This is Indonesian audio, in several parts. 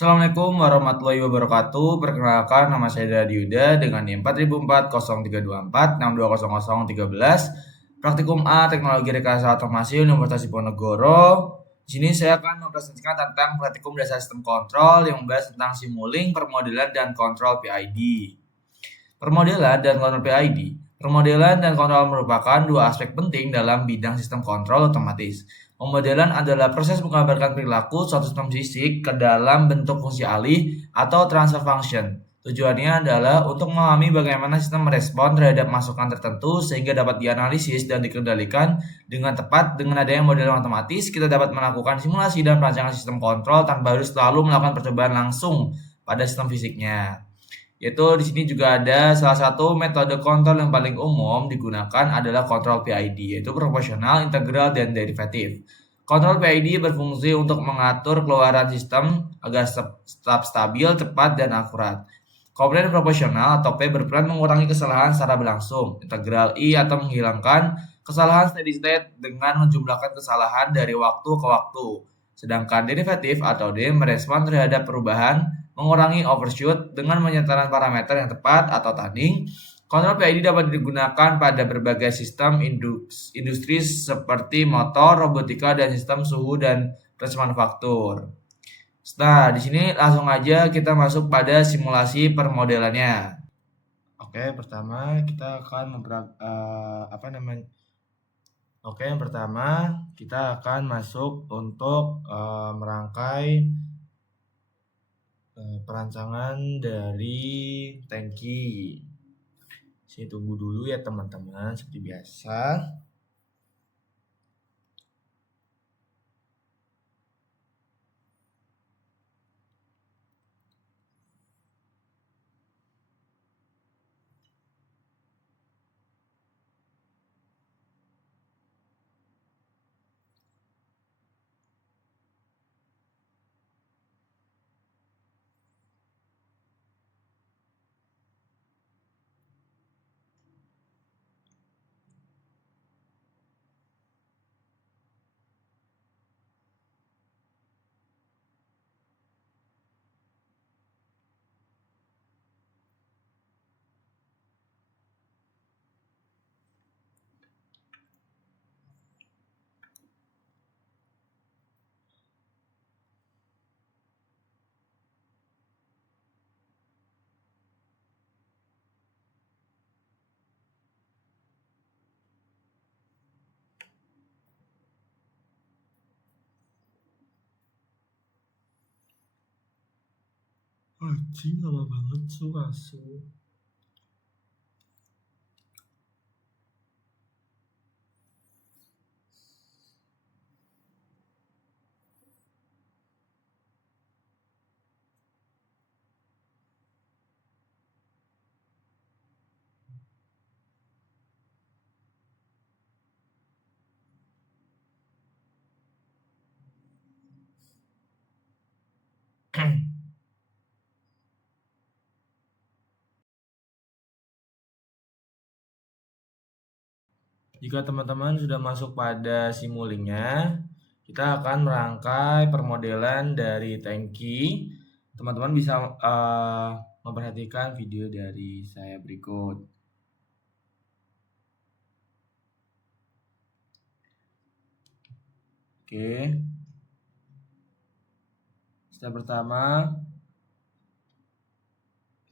Assalamualaikum warahmatullahi wabarakatuh. Perkenalkan, nama saya Dadi Yuda dengan NIM 40040324620013. Praktikum A Teknologi Rekayasa Otomasi Universitas Diponegoro. Di sini saya akan mempresentasikan tentang praktikum dasar sistem kontrol yang membahas tentang simulink, permodelan, dan kontrol PID. Permodelan dan kontrol PID. Permodelan dan kontrol merupakan dua aspek penting dalam bidang sistem kontrol otomatis. Pemodelan adalah proses menggambarkan perilaku suatu sistem fisik ke dalam bentuk fungsi alih atau transfer function. Tujuannya adalah untuk memahami bagaimana sistem merespon terhadap masukan tertentu sehingga dapat dianalisis dan dikendalikan dengan tepat. Dengan adanya model otomatis, kita dapat melakukan simulasi dan perancangan sistem kontrol tanpa harus selalu melakukan percobaan langsung pada sistem fisiknya. Yaitu di sini juga ada salah satu metode kontrol yang paling umum digunakan adalah kontrol PID, yaitu proporsional, integral, dan derivatif. Kontrol PID berfungsi untuk mengatur keluaran sistem agar tetap stabil, cepat, dan akurat. Komponen proporsional atau P berperan mengurangi kesalahan secara berlangsung. Integral I atau menghilangkan kesalahan steady state dengan menjumlahkan kesalahan dari waktu ke waktu. Sedangkan derivatif atau D merespon terhadap perubahan, mengurangi overshoot dengan penyetaraan parameter yang tepat atau tanding. Kontrol PID dapat digunakan pada berbagai sistem industri seperti motor, robotika, dan sistem suhu dan proses manufaktur. Nah, di sini langsung aja kita masuk pada simulasi permodelannya. Oke, pertama kita akan yang pertama kita akan masuk untuk merangkai perancangan dari tangki. Saya tunggu dulu ya teman-teman, seperti biasa. Anjing, lama banget asu. Jika teman-teman sudah masuk pada simulingnya, kita akan merangkai permodelan dari tangki. Teman-teman bisa memperhatikan video dari saya berikut. Oke. Step pertama,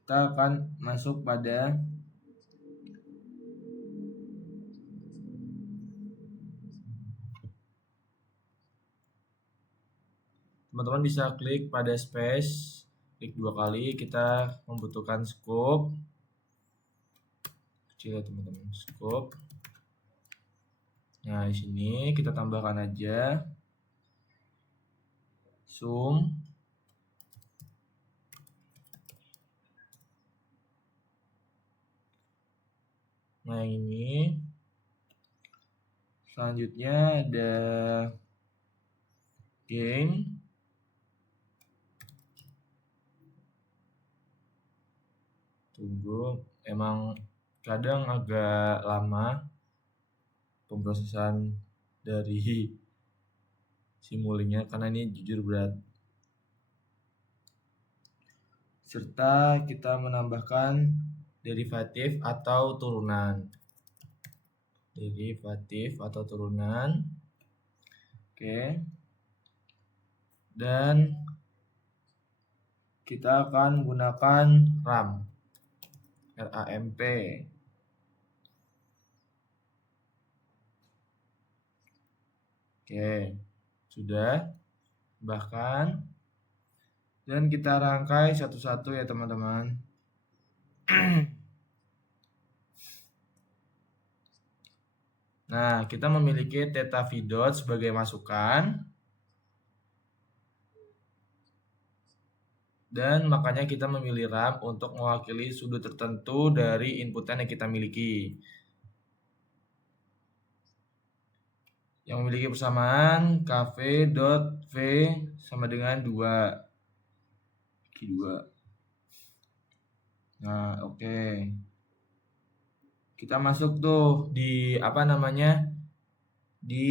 kita akan masuk pada teman-teman bisa klik pada space, klik 2 kali, kita membutuhkan scope. Kecil ya teman-teman, scope. Nah, di sini kita tambahkan aja zoom. Nah, ini selanjutnya ada gain. Tunggu, emang kadang agak lama pemrosesan dari simulingnya karena ini jujur berat. serta kita menambahkan derivatif atau turunan. Derivatif atau turunan. Oke. Dan kita akan gunakan RAM. RAMP. Oke, sudah. Bahkan dan kita rangkai satu-satu ya teman-teman. Nah, kita memiliki theta v dot sebagai masukan. Dan makanya kita memilih RAM untuk mewakili sudut tertentu dari inputan yang kita miliki. Yang memiliki persamaan Kv dot V sama dengan 2. Q2. Nah, oke. Kita masuk tuh di di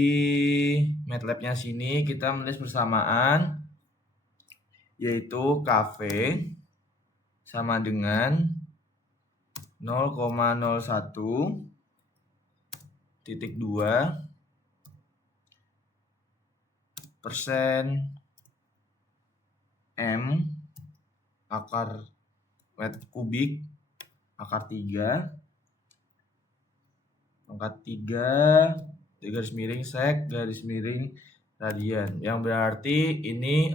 MATLAB-nya sini kita menulis persamaan yaitu Kv sama dengan 0,01/2 persen M akar meter kubik akar 3 pangkat 3 garis miring sek garis miring radian, yang berarti ini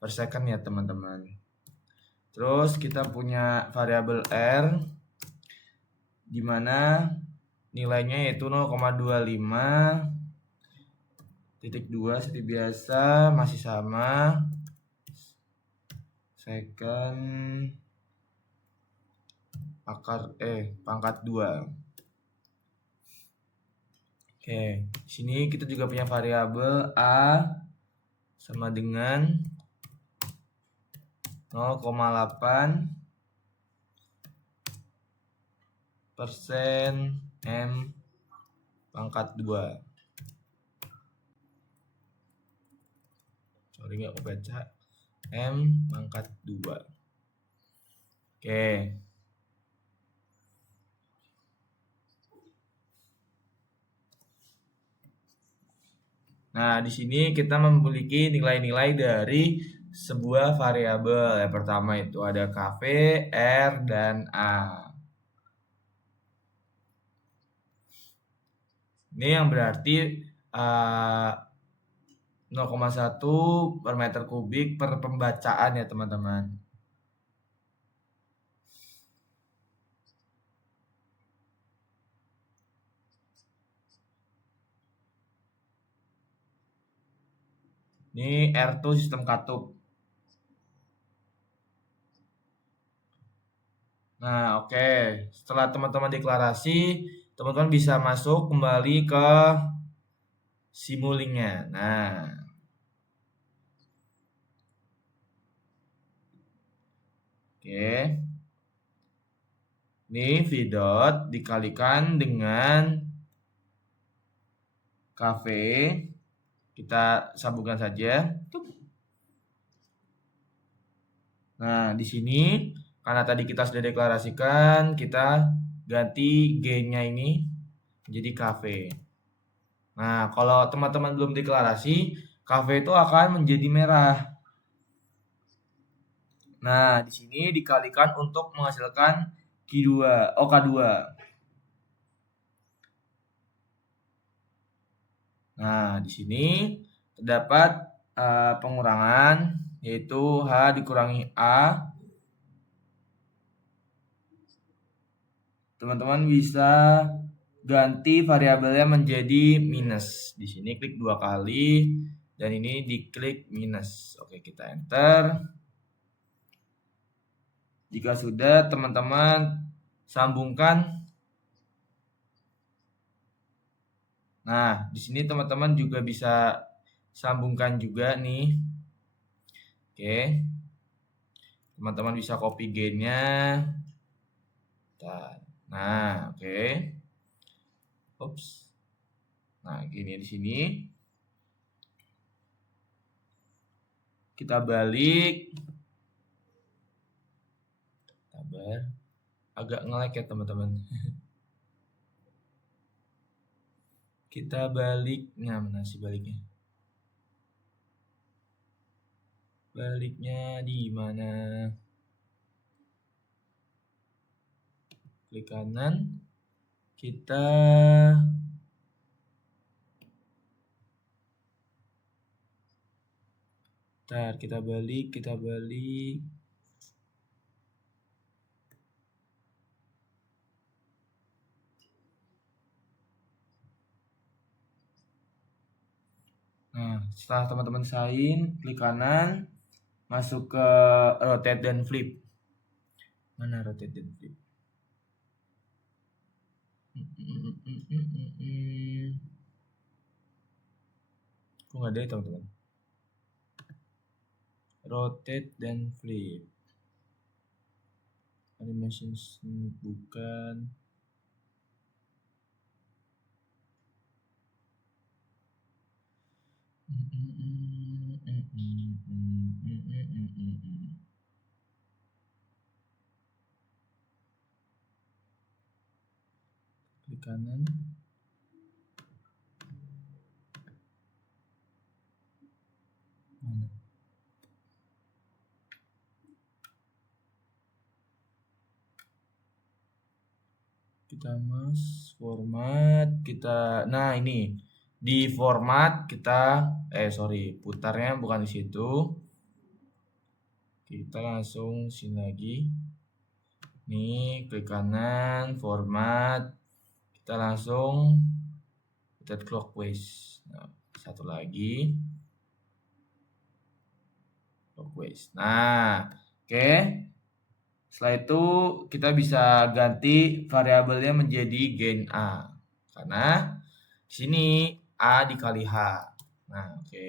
per second ya teman-teman. Terus kita punya variabel R di mana nilainya yaitu 0,25/2 seperti biasa masih sama second pangkat 2. Oke, sini kita juga punya variabel A sama dengan 0,8% M pangkat 2. Sorry nggak kebaca. M pangkat 2. Oke. Nah, di sini kita memiliki nilai-nilai dari sebuah variabel. Yang pertama itu ada Kv, R, dan A. Ini yang berarti 0,1 per meter kubik per pembacaan ya teman-teman. Ini R2 sistem katup. Nah, oke. Setelah teman-teman deklarasi, teman-teman bisa masuk kembali ke Simulink-nya. Nah, oke. Ini V dot dikalikan dengan Kv. Kita sambungkan saja. Nah, di sini karena tadi kita sudah deklarasikan, kita ganti G-nya ini menjadi Kv. Nah, kalau teman-teman belum deklarasi, Kv itu akan menjadi merah. Nah, di sini dikalikan untuk menghasilkan K2. Nah, di sini terdapat pengurangan yaitu H dikurangi A. Teman-teman bisa ganti variabelnya menjadi minus. Di sini klik 2 kali dan ini diklik minus. Oke, kita enter. Jika sudah, teman-teman sambungkan. Nah, di sini teman-teman juga bisa sambungkan juga nih. Oke. Teman-teman bisa copy gain-nya. Nah, oke. Ups. Nah, gini di sini. Kita balik. Sabar. Agak nge-lag ya teman-teman. Kita balik. Nah, mana sih baliknya? Baliknya di mana? Klik kanan. Kita kita balik. Nah, setelah teman-teman sign, klik kanan, masuk ke rotate dan flip. Mana rotate dan flip? Kok nggak ada ya teman-teman? Rotate dan flip. Animation bukan. Klik kanan. Mana? Kita format, nah ini di format kita putarnya bukan di situ. Kita langsung sini lagi. Nih, klik kanan, format. Kita langsung rotate clockwise. Nah, satu lagi. Clockwise. Nah, oke. Setelah itu kita bisa ganti variabelnya menjadi gain A. Karena di sini A dikali H. Nah, oke.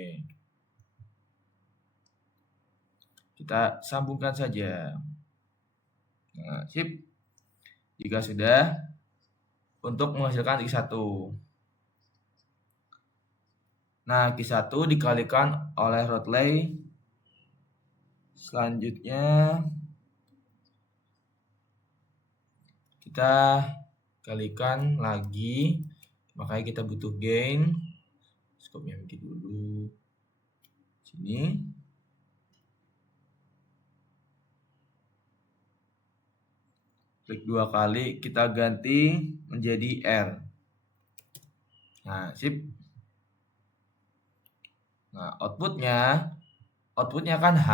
Kita sambungkan saja. Nah, sip. Jika sudah, untuk menghasilkan X1. Nah, X1 dikalikan oleh Rotley. Selanjutnya kita kalikan lagi, makanya kita butuh gain. Skopnya bikin dulu sini. Klik 2 kali, kita ganti menjadi R. Nah, sip. Nah, outputnya kan H.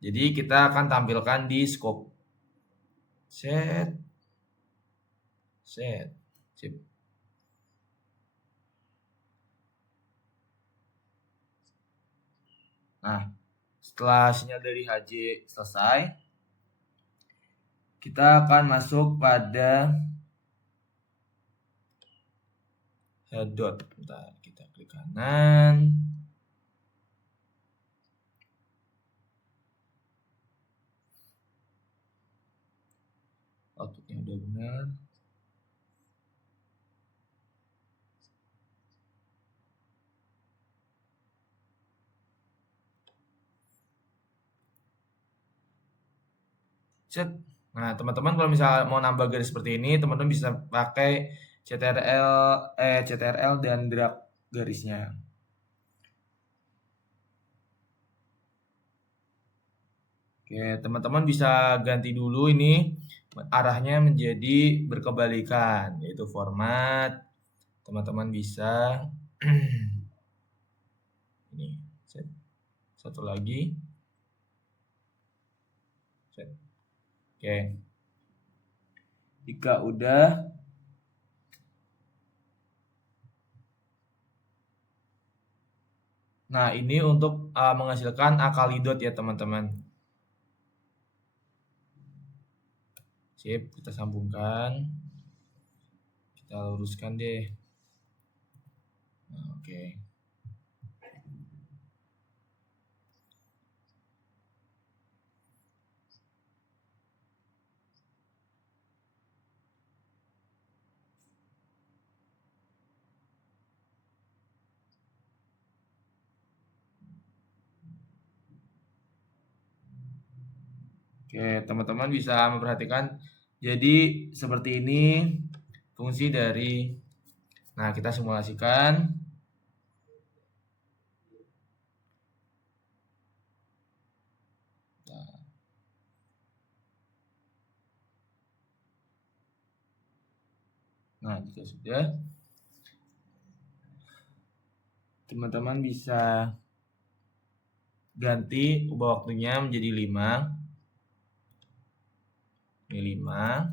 Jadi kita akan tampilkan di scope. Set. Sip. Nah, setelah sinyal dari HJ selesai, kita akan masuk pada head dot. Bentar, kita klik kanan. Outputnya udah benar. Set. Nah, teman-teman kalau misalnya mau nambah garis seperti ini, teman-teman bisa pakai CTRL dan drag garisnya. Oke, teman-teman bisa ganti dulu ini arahnya menjadi berkebalikan, yaitu format. Teman-teman bisa ini set. Satu lagi. Set. Oke. Jika udah, nah ini untuk menghasilkan akali dot ya teman-teman. Sip, kita sambungkan. Kita luruskan deh. Nah, oke. Oke, teman-teman bisa memperhatikan. Jadi seperti ini fungsi dari. Nah, kita simulasikan. Nah, jika sudah, teman-teman bisa ganti ubah waktunya menjadi 5. Ini 5.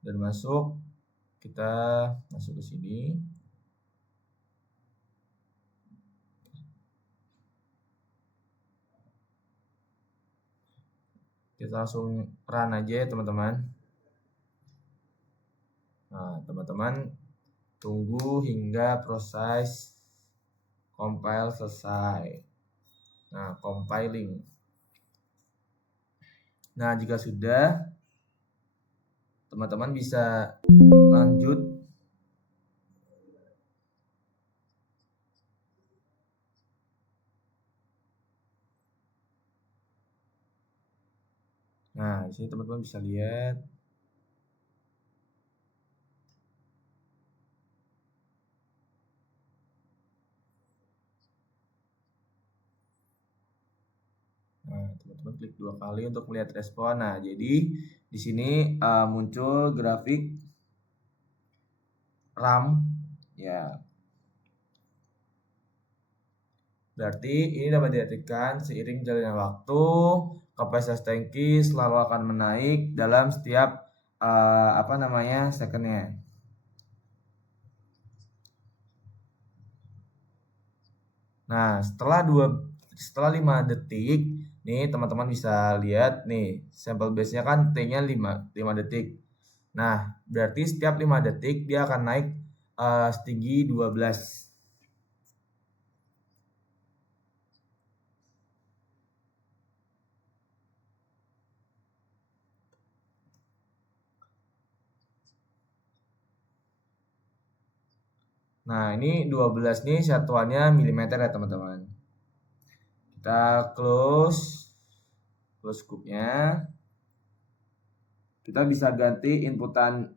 Dan kita masuk ke sini. Kita langsung run aja ya teman-teman. Nah, teman-teman tunggu hingga proses compile selesai. Nah, compiling. Nah, jika sudah, teman-teman bisa lanjut. Nah, di sini teman-teman bisa lihat. Nah, teman-teman klik 2 kali untuk melihat respon. Nah, jadi di sini muncul grafik RAM ya. Berarti ini dapat diartikan seiring jalannya waktu, kapasitas tangki selalu akan menaik dalam setiap secondnya. Nah, setelah 5 detik, nih teman-teman bisa lihat nih, sampel base-nya kan T-nya 5 detik. Nah, berarti setiap 5 detik dia akan naik setinggi 12. Nah, ini 12 nih satuannya milimeter ya teman-teman. Kita close scoop-nya. Kita bisa ganti inputan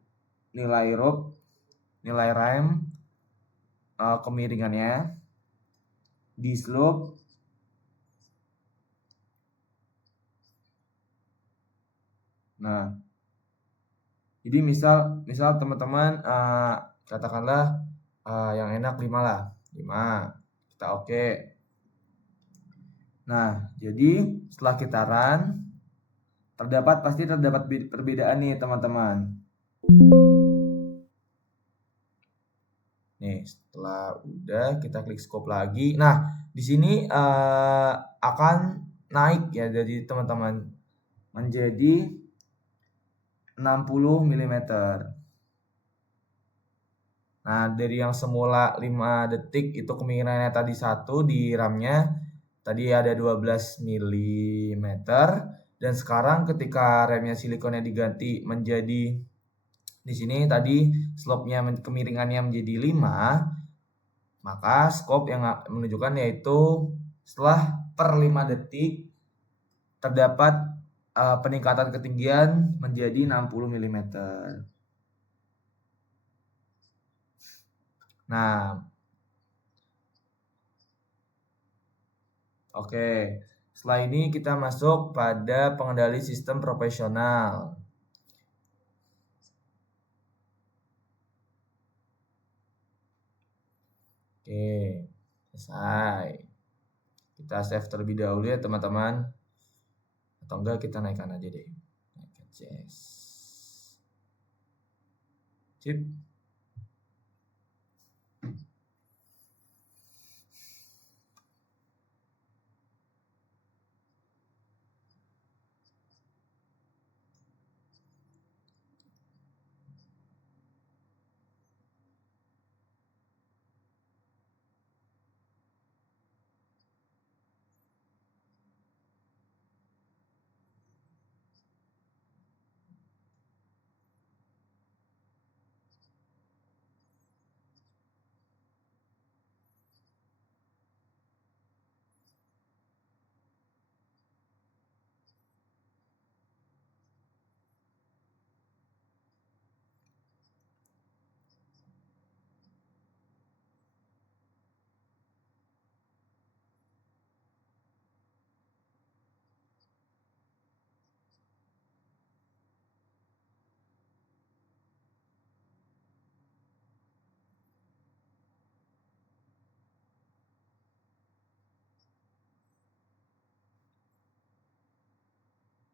nilai rope, nilai rem, kemiringannya, di slope, nah jadi misal teman-teman katakanlah yang enak 5 lah, 5 kita oke. Nah, jadi setelah kita run pasti terdapat perbedaan nih teman-teman. Nih, setelah udah kita klik scope lagi. Nah, di sini akan naik ya jadi teman-teman menjadi 60 mm. Nah, dari yang semula 5 detik itu kemiringannya tadi 1 di RAM-nya tadi ada 12 mm, dan sekarang ketika remnya silikonnya diganti menjadi di sini tadi slope-nya kemiringannya menjadi 5, maka scope yang menunjukkan yaitu setelah per 5 detik terdapat peningkatan ketinggian menjadi 60 mm. Nah, oke. Setelah ini kita masuk pada pengendali sistem profesional. Oke, selesai. Kita save terlebih dahulu ya teman-teman. Atau enggak kita naikkan aja deh. Naikkan CS. Sip.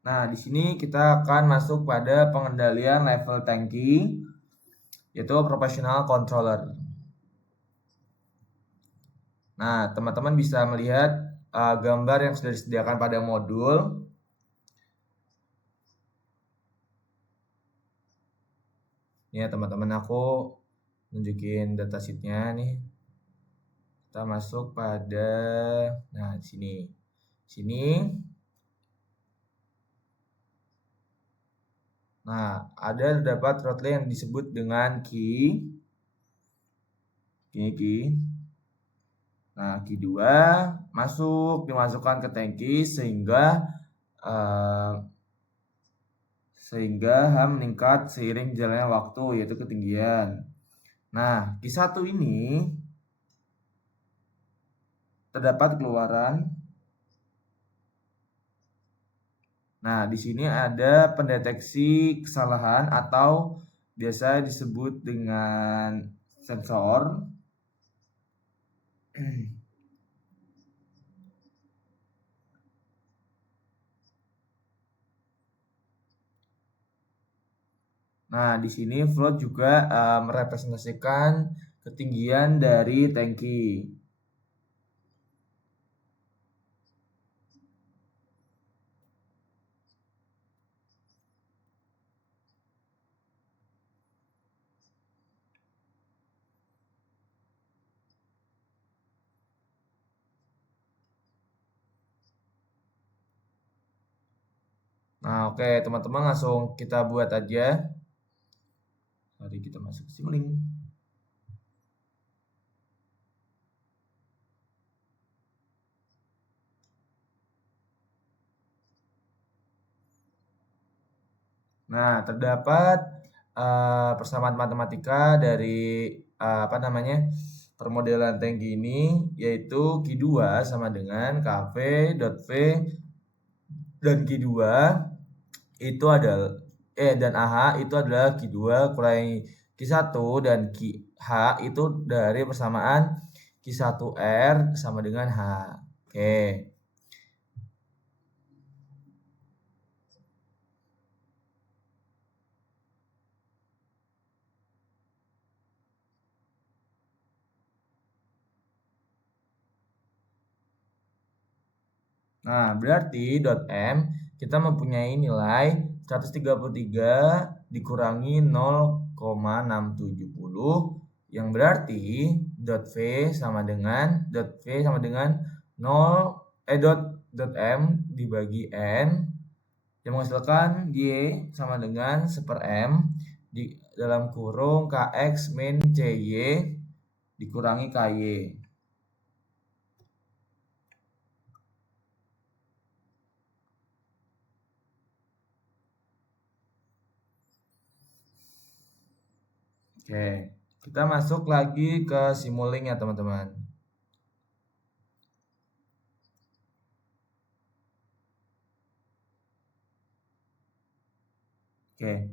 Nah, di sini kita akan masuk pada pengendalian level tangki, yaitu professional controller. Nah, teman-teman bisa melihat gambar yang sudah disediakan pada modul. Ini ya teman-teman, aku nunjukin datasheetnya nih. Kita masuk pada, nah di sini, nah ada terdapat throttle yang disebut dengan key. Nah, key 2 dimasukkan ke tangki sehingga H meningkat seiring jalannya waktu, yaitu ketinggian. Nah, key 1 ini terdapat keluaran. Nah, di sini ada pendeteksi kesalahan atau biasa disebut dengan sensor. Nah, di sini float juga merepresentasikan ketinggian dari tangki. Nah, oke, teman-teman langsung kita buat aja. Mari kita masuk ke Simulink. Nah, terdapat persamaan matematika dari permodelan tangki ini, yaitu Q2 sama dengan KV dot V, dan Q2 itu adalah dan AH itu adalah Q2 kurangi Q1, dan QH itu dari persamaan Q1R sama dengan H. Oke. Nah, berarti .m kita mempunyai nilai 133 dikurangi 0,670, yang berarti .v sama dengan 0 .m dibagi n, yang menghasilkan y sama dengan 1/m di dalam kurung kx min cy dikurangi ky. Oke, kita masuk lagi ke Simulink ya teman-teman. Oke,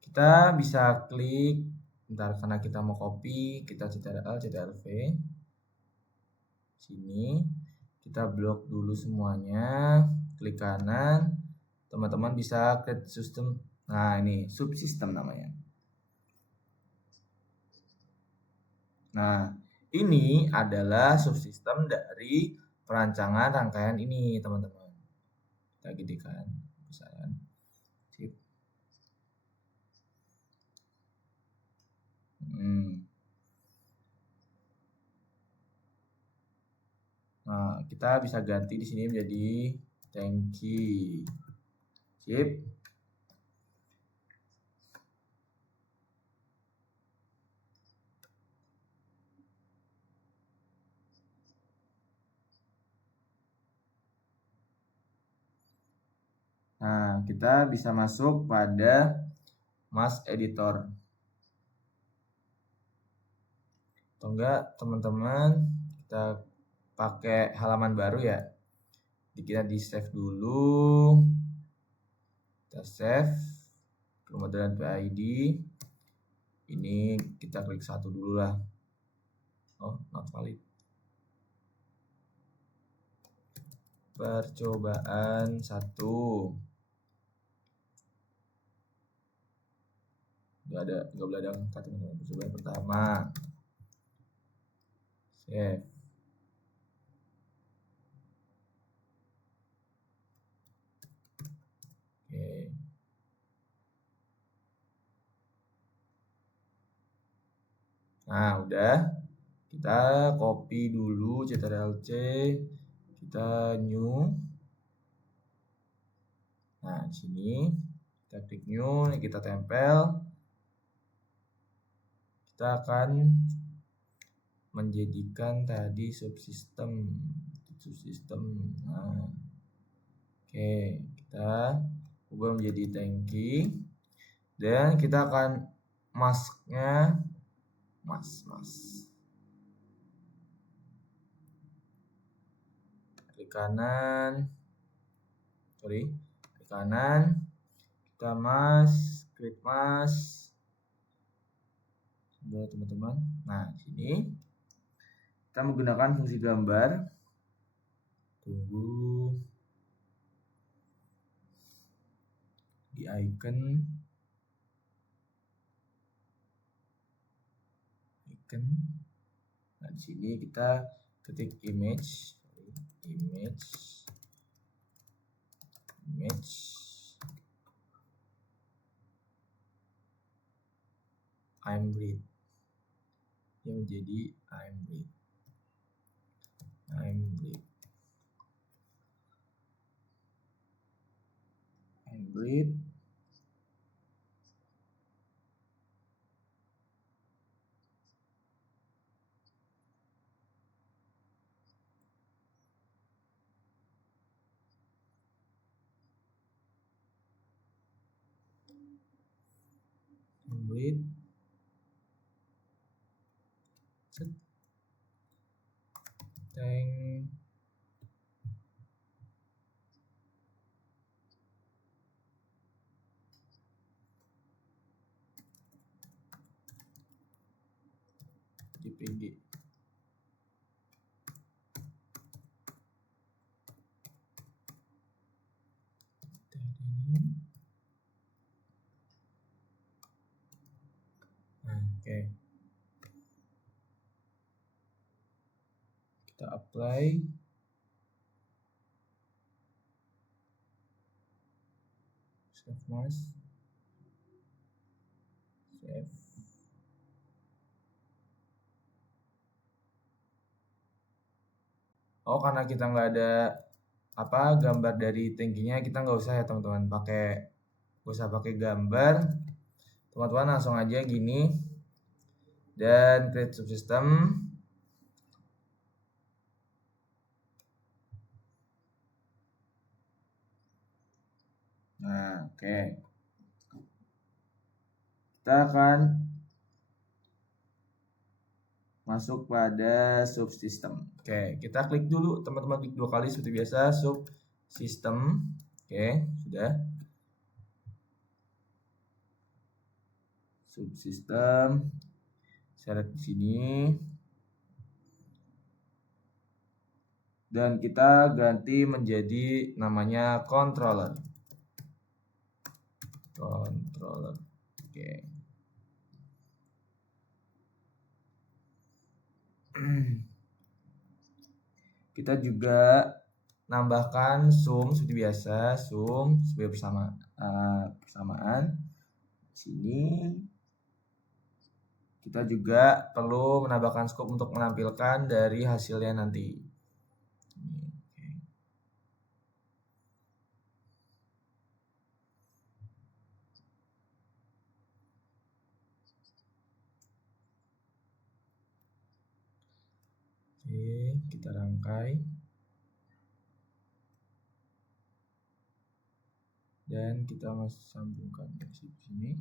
kita bisa klik, bentar karena kita mau copy, kita Ctrl, Ctrl+V. Sini, kita blok dulu semuanya, klik kanan, teman-teman bisa create system. Nah, ini subsystem namanya. Nah, ini adalah subsistem dari perancangan rangkaian ini, teman-teman. Kita gedekan besaran. Sip. Nah, kita bisa ganti di sini menjadi tangki. Sip. Nah, kita bisa masuk pada mass editor. Atau enggak, teman-teman, kita pakai halaman baru ya. Jadi kita di save dulu. Kita save permodalan PID. Ini kita klik 1 dulu lah. Oh, not valid. Percobaan 1. nggak boleh ada angka teman-teman. Coba yang pertama, save. Oke. Nah, udah. Kita copy dulu Ctrl+C, kita new. Nah, di sini kita klik new, ini kita tempel. Kita akan menjadikan tadi subsistem. Nah, oke, kita ubah menjadi tangki dan kita akan masknya klik kanan, kita klik mask. Sebentar teman-teman. Nah, di sini kita menggunakan fungsi gambar. Tunggu di icon. Nah, di sini kita ketik image I'm breed yang menjadi I'm breed. Tank JPG. Oke. Kita apply. Save mas. Save. Oh, karena kita nggak ada gambar dari tangkinya, kita nggak usah ya teman-teman pakai gambar. Teman-teman langsung aja gini dan create subsystem. Nah, oke. Kita akan masuk pada subsystem. Oke, kita klik dulu teman-teman, klik 2 kali seperti biasa, subsystem. Oke, sudah. Subsystem. Select di sini. Dan kita ganti menjadi namanya controller. Oke. Kita juga nambahkan zoom seperti biasa, zoom sebagai persamaan. Di sini kita juga perlu menambahkan scope untuk menampilkan dari hasilnya nanti. Oke, kita rangkai. Dan kita masih sambungkan ke sini.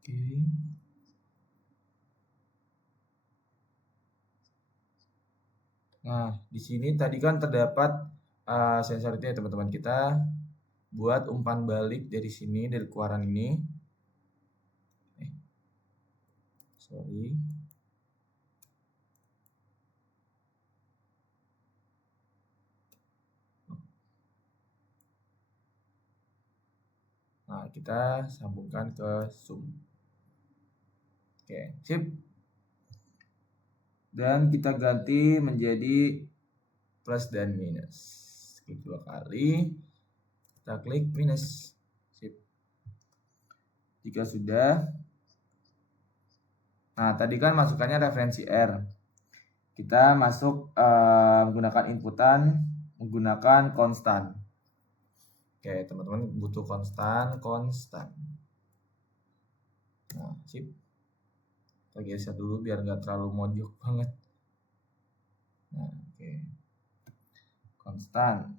Oke. Nah, di sini tadi kan terdapat sensor itu ya teman-teman. Kita buat umpan balik dari sini, dari keluaran ini. Sorry. Nah, kita sambungkan ke sum. Oke, sip. Dan kita ganti menjadi plus dan minus. Klik 2 kali. Kita klik minus. Sip. Jika sudah. Nah, tadi kan masukannya referensi R. Kita masuk menggunakan inputan menggunakan konstan. Oke, teman-teman butuh konstan. Nah, sip. Kita geser dulu biar nggak terlalu mojok banget. Nah, oke. Konstan.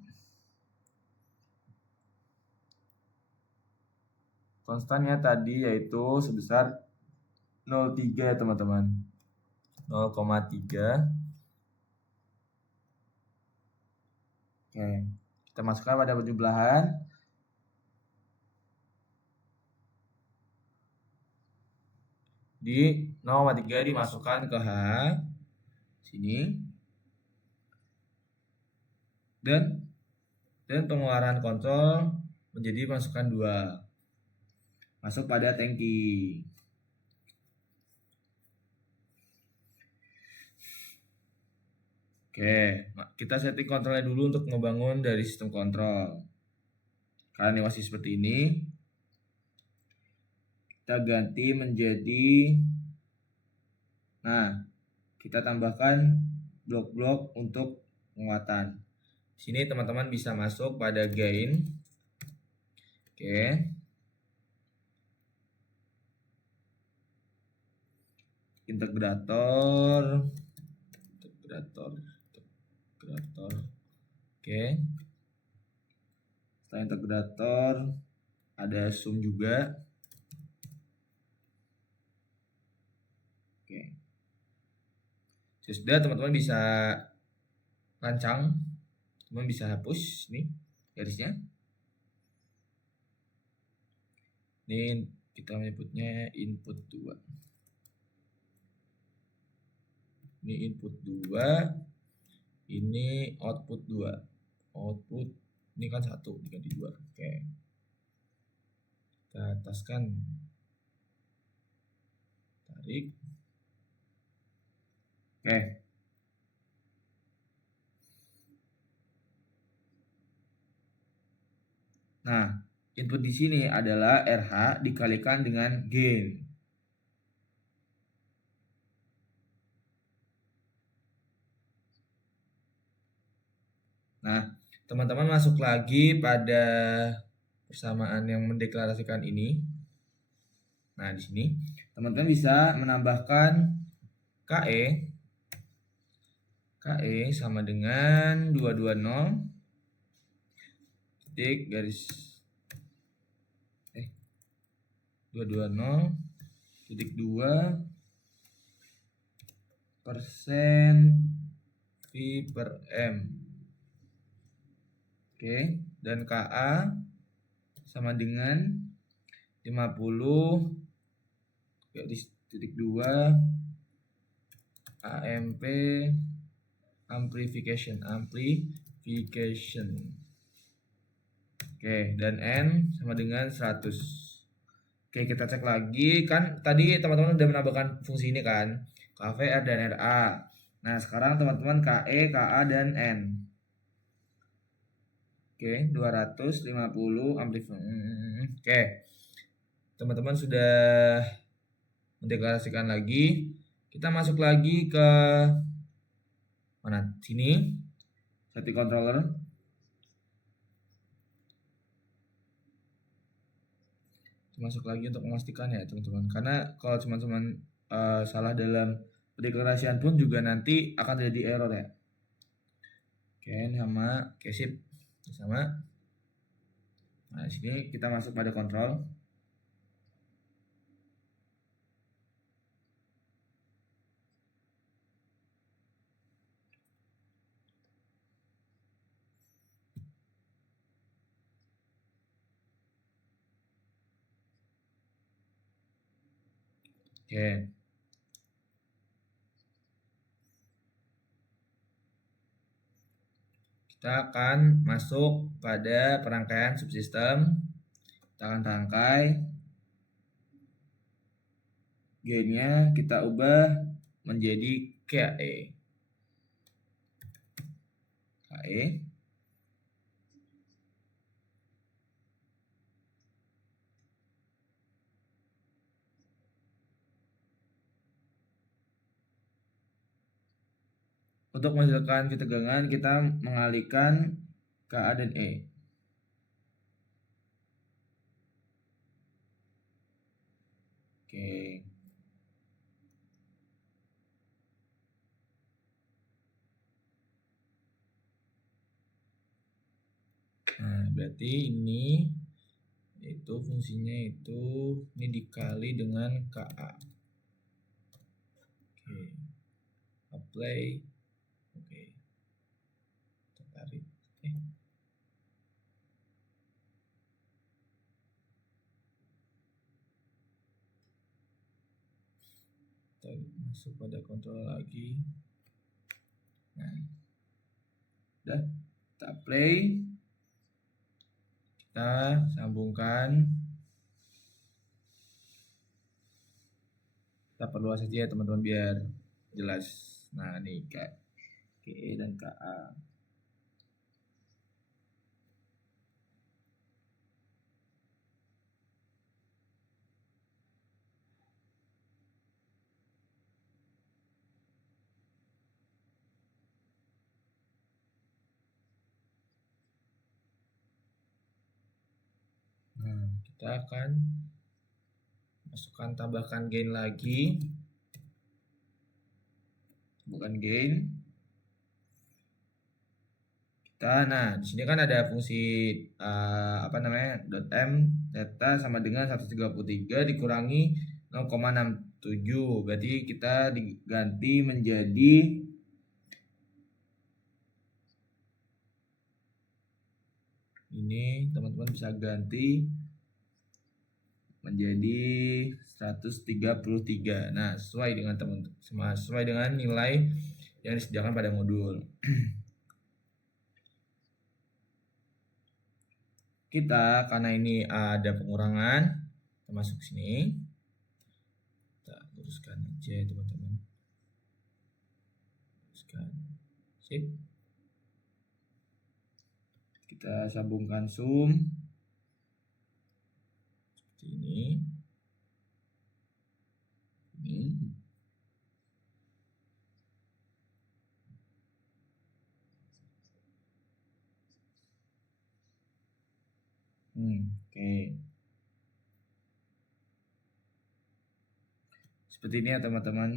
Konstannya tadi yaitu sebesar 0,3 ya teman-teman. 0,3. Oke, kita masukkan pada penjumlahan. Di 0,3 dimasukkan ke H sini. Dan pengeluaran kontrol menjadi masukan 2. Masuk pada tangki. Oke, kita setting kontrolnya dulu untuk ngebangun dari sistem kontrol. Karena ini masih seperti ini, kita ganti menjadi, nah, kita tambahkan blok-blok untuk penguatan. Sini teman-teman bisa masuk pada gain. Oke. Integrator. Oke. Setelah integrator ada sum juga. Oke. Sudah, teman-teman bisa rancang. Teman bisa hapus nih garisnya. Ini kita menyebutnya input 2. Ini input 2. Ini output 2. Output ini kan 1 diganti 2. Oke. Kita ataskan. Tarik. Oke. Nah, input di sini adalah RH dikalikan dengan gain. Nah, teman-teman masuk lagi pada persamaan yang mendeklarasikan ini. Nah, di sini teman-teman bisa menambahkan KE sama dengan 220 titik garis 220 titik 2 persen V per M. Oke, dan KA sama dengan 50 garis titik 2 AMP amplification. Oke, dan N sama dengan 100. Oke, kita cek lagi. Kan tadi teman-teman udah menambahkan fungsi ini kan, KV, R, dan RA. Nah, sekarang teman-teman KE, KA, dan N. Oke, 250 amplifier. Oke, teman-teman sudah mendeklarasikan lagi. Kita masuk lagi ke mana? Sini, setting controller. Masuk lagi untuk memastikan ya teman-teman, karena kalau teman-teman salah dalam pendeklarasian pun juga nanti akan terjadi error ya. Oke, sama sip sama. Nah, sini kita masuk pada kontrol. Oke. Kita akan masuk pada perangkaian subsistem. Kita Kita akan rangkai. Gainnya kita ubah menjadi KE. Untuk menghasilkan ketegangan, kita mengalihkan KA dan E. Oke. Nah, berarti ini itu fungsinya itu ini dikali dengan KA. Oke. Apply. Oke. Tarik. Kita masuk pada kontrol lagi. Nah, udah kita play, kita sambungkan, kita perluas saja ya teman-teman biar jelas. Nah, ini KE dan KA. Nah, kita akan masukkan, tambahkan gain lagi. Bukan gain. Nah, di sini kan ada fungsi .m data sama dengan 133 dikurangi 0,67. Berarti kita diganti menjadi ini, teman-teman bisa ganti menjadi 133. Nah, sesuai dengan nilai yang disediakan pada modul. Kita karena ini ada pengurangan, kita masuk sini, kita luruskan aja teman-teman, luruskan, sip. Kita sambungkan zoom seperti ini. Oke. Seperti ini ya teman-teman.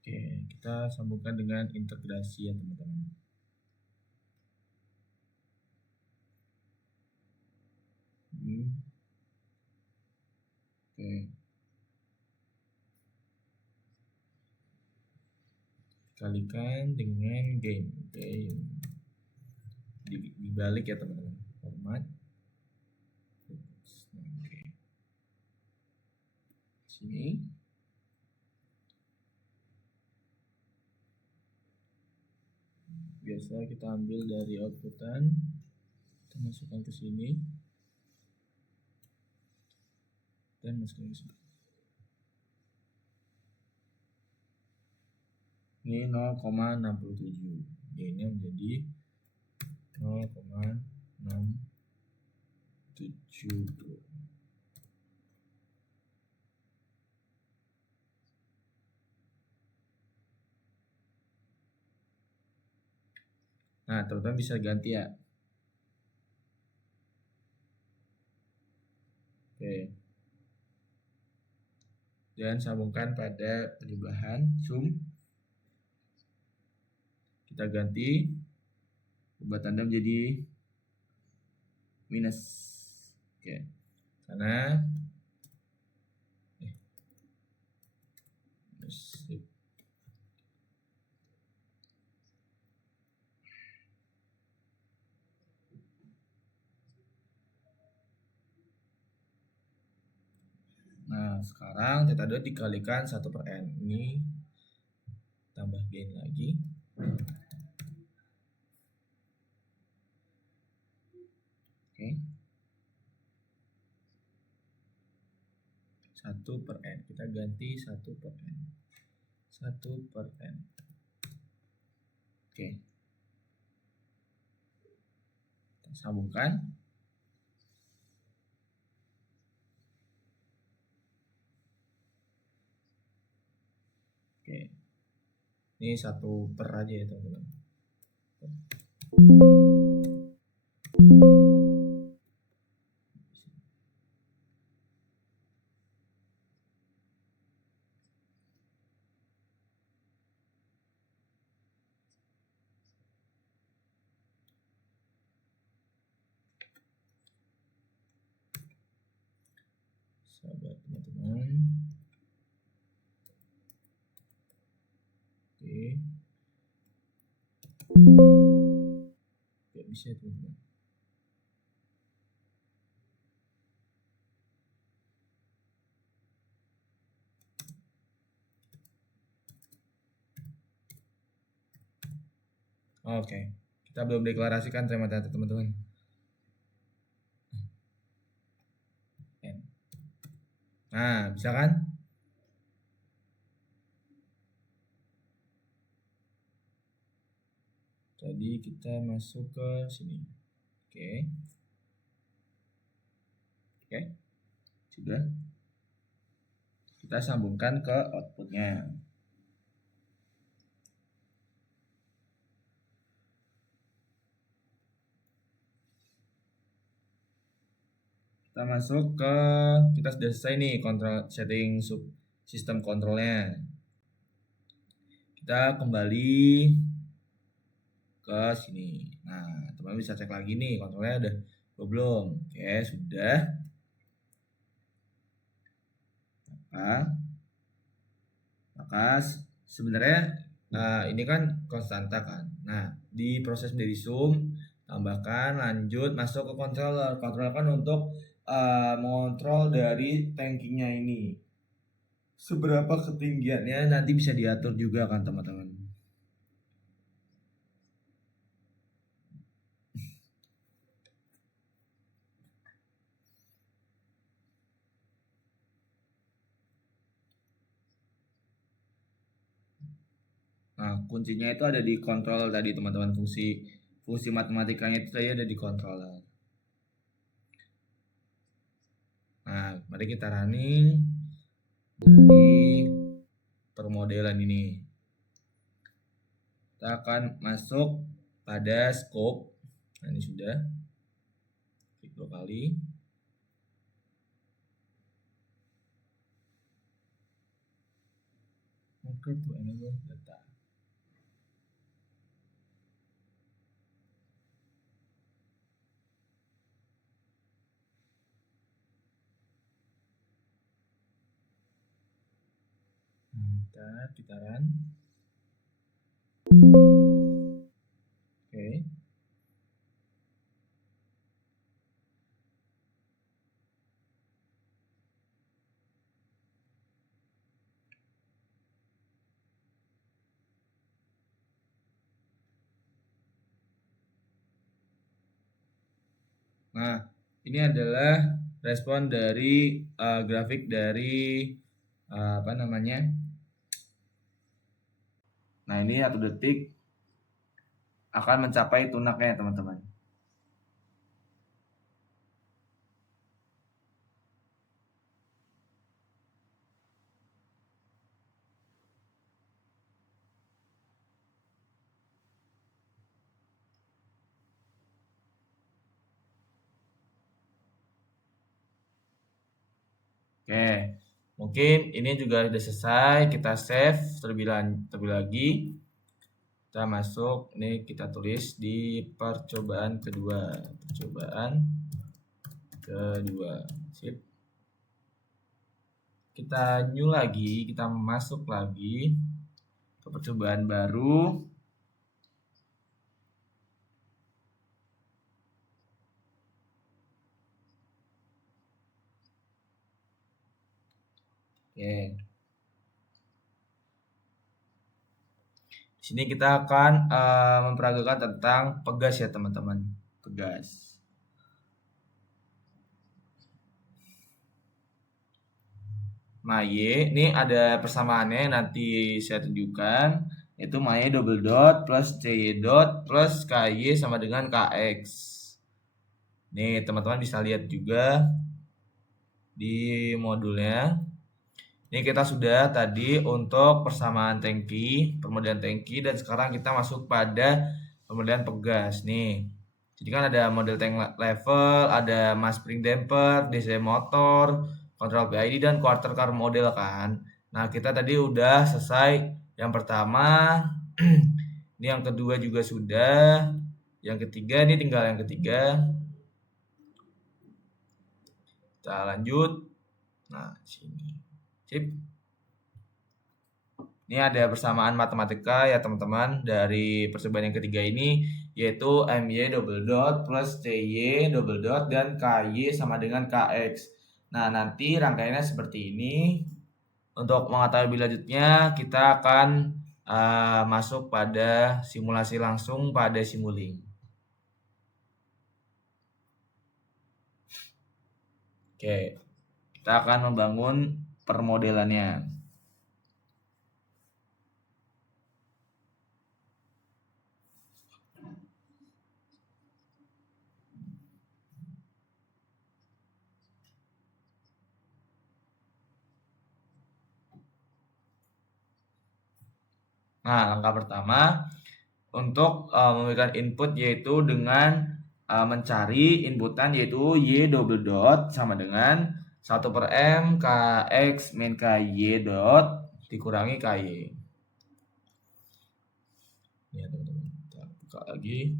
Oke, kita sambungkan dengan integrasi ya teman-teman. Oke. Kalikan dengan gain. Dibalik ya teman-teman. Format. Oke. Sini. Biasa kita ambil dari outputan, kita masukkan ke sini dan masukkan ke sini. Ini 0,67, gainnya menjadi 0,670. Nah, teman-teman bisa ganti ya. Oke. Dan sambungkan pada penyebelahan zoom. Kita ganti, ubah tanda menjadi minus. Oke. Karena Sip. Nah, sekarang theta 2 dikalikan 1/n. Ini tambah gain lagi. Oke. 1/n. Kita ganti 1/n. 1/n. Oke. Kita sambungkan. Oke. Ini 1/, aja ya teman-teman. Sahabat teman-teman. Oke. Gak bisa teman-teman. Oke, kita belum deklarasikan ternyata teman-teman. Nah, bisa kan? Jadi kita masuk ke sini. Oke. Oke. Sudah. Kita sambungkan ke outputnya. Kita masuk ke, kita sudah selesai nih kontrol setting sistem kontrolnya. Kita kembali ke sini. Nah, teman-teman bisa cek lagi nih kontrolnya udah belum. Oke, sudah. Maka sebenarnya ini kan konstanta kan. Nah, di proses menjadi sum, tambahkan, lanjut, masuk ke controller. Controller kan untuk mengontrol dari tankingnya ini. Seberapa ketinggiannya nanti bisa diatur juga kan teman-teman. Nah, kuncinya itu ada di kontrol tadi teman-teman, fungsi matematikanya itu tadi ada di controller. Nah, mari kita running dari permodelan ini. Kita akan masuk pada scope. Nah, ini sudah. Klik 2 kali. Oke, to enable data. Kita run. Oke. Nah, ini adalah respon dari grafik dari apa namanya? Nah, ini 1 detik akan mencapai tunaknya teman-teman. Oke, mungkin ini juga sudah selesai. Kita save terlebih lagi. Kita masuk, ini kita tulis di percobaan kedua. Sip. kita new lagi, kita masuk lagi ke percobaan baru. Oke. Di sini kita akan memperagakan tentang pegas ya teman-teman. Pegas. Nah, Y ini ada persamaannya nanti saya tunjukkan, yaitu Y double dot plus CY dot plus KY sama dengan KX. Nih teman-teman bisa lihat juga di modulnya. Ini kita sudah tadi untuk persamaan tangki, permodelan tangki, dan sekarang kita masuk pada permodelan pegas nih. Jadi kan ada model tank level, ada mass spring damper, DC motor, kontrol PID, dan quarter car model kan. Nah kita tadi udah selesai yang pertama, ini yang kedua juga sudah, yang ketiga ini tinggal yang ketiga. Kita lanjut. Nah sini, sip. Ini ada persamaan matematika ya teman-teman dari percobaan yang ketiga ini, yaitu MY double dot plus CY double dot dan KY sama dengan KX. Nah nanti rangkaiannya seperti ini. Untuk mengetahui lebih lanjutnya kita akan masuk pada simulasi langsung pada Simulink. Oke, kita akan membangun permodelannya. Nah, langkah pertama untuk memberikan input yaitu dengan mencari inputan yaitu Y double dot sama dengan 1 per M KX min KY dot dikurangi KY. Ya teman-teman, kita buka lagi.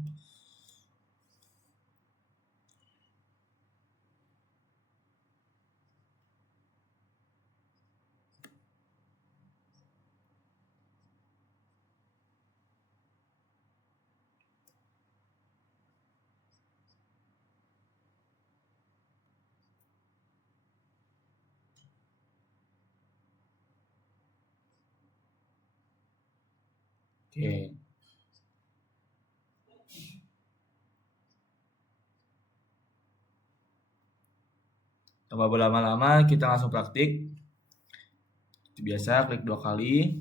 Oke. Tanpa berlama-lama kita langsung praktik. Seperti biasa klik 2 kali.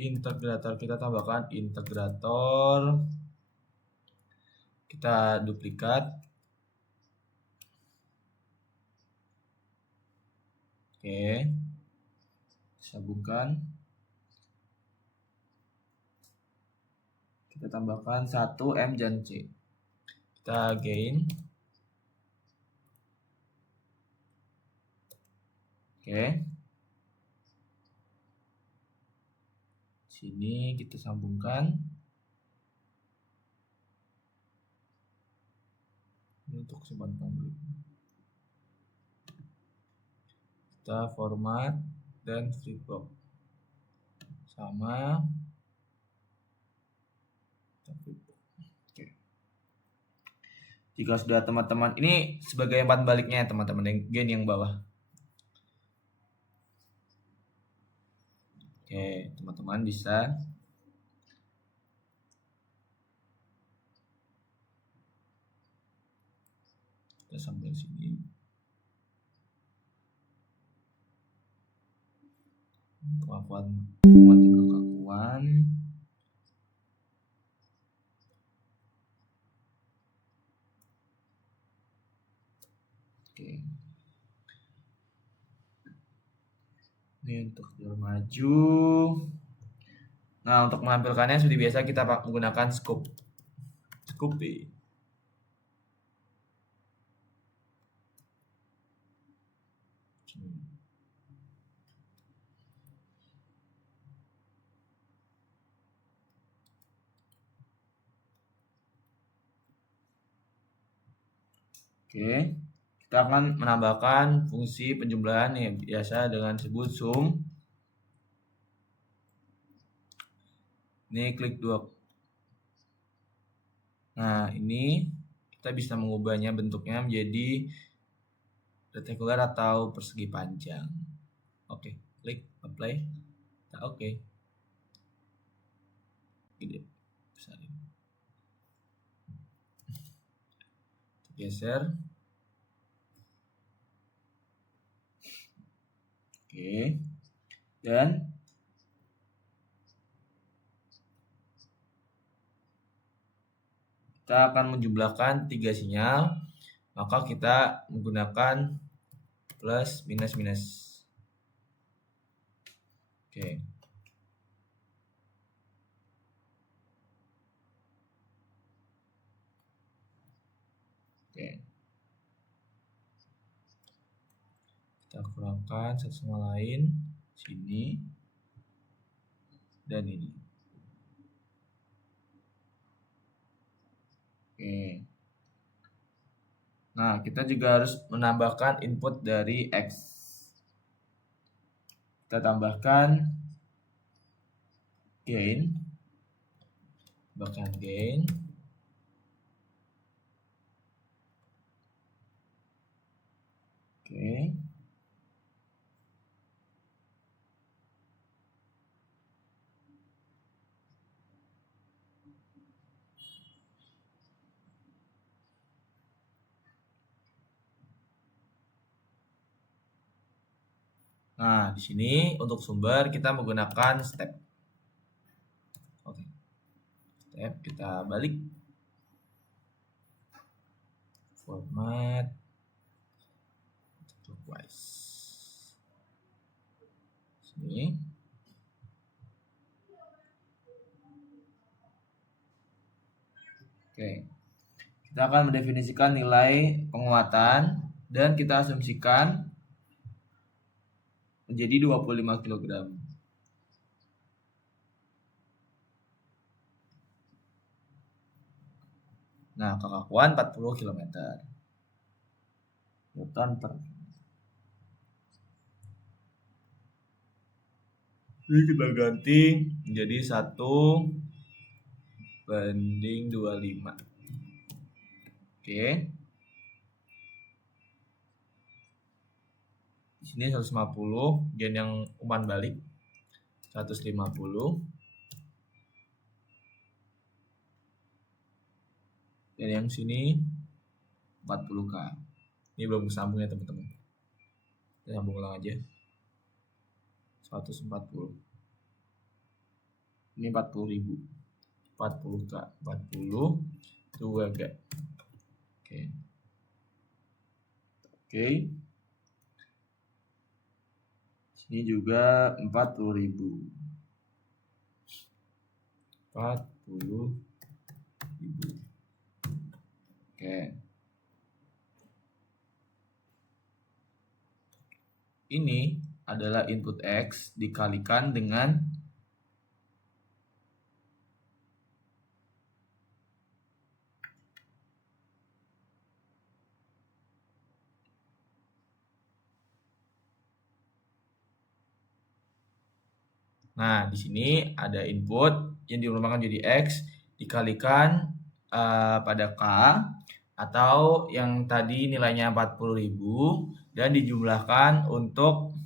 Integrator kita tambahkan integrator. Kita duplikat. Oke. Sambungkan. Kita tambahkan 1 M dan C. Kita gain. Oke. Sini kita sambungkan. Ini untuk simpan pembeli. Kita format dan flip-flop sama. Oke. Jika sudah teman-teman, ini sebagai umpan baliknya teman-teman, yang gain yang bawah. Oke, teman-teman bisa kita sampai sini. Kemampuan kekakuan. Oke. Ini untuk jalur maju. Nah, untuk menampilkannya seperti biasa kita menggunakan scope. Scope B. Oke, kita kita akan menambahkan fungsi penjumlahan yang biasa dengan disebut sum. Ini klik 2. Nah, ini kita bisa mengubahnya bentuknya menjadi rectangular atau persegi panjang. Oke, klik apply. Nah, oke. Gede. Besarin. Geser. Oke. Dan kita akan menjumlahkan 3 sinyal, maka kita menggunakan plus minus minus. Oke. Oke. Kita kurangkan satu sama lain, sini dan ini. Oke. Nah, kita juga harus menambahkan input dari X. Kita tambahkan gain. Bahkan gain. Oke. Nah, di sini untuk sumber kita menggunakan step. Oke. Step kita balik. Format clockwise. Sini. Oke. Kita akan mendefinisikan nilai penguatan dan kita asumsikan menjadi 25 kg. Nah, kekakuan 40 km. Newton per. Jadi kita ganti menjadi 1:25. Oke. Di sini 150, gen yang umpan balik 150. Dan yang sini 40K. Ini belum kesambung ya teman-teman. Kita sambung ulang aja. 140. Ini 40.000. 40K. 40 2K. Oke. Oke. Sini juga 40.000. 40.000. Oke. Ini adalah input X dikalikan dengan Nah, di sini ada input yang dirumuskan jadi X dikalikan pada K atau yang tadi nilainya 40.000 dan dijumlahkan untuk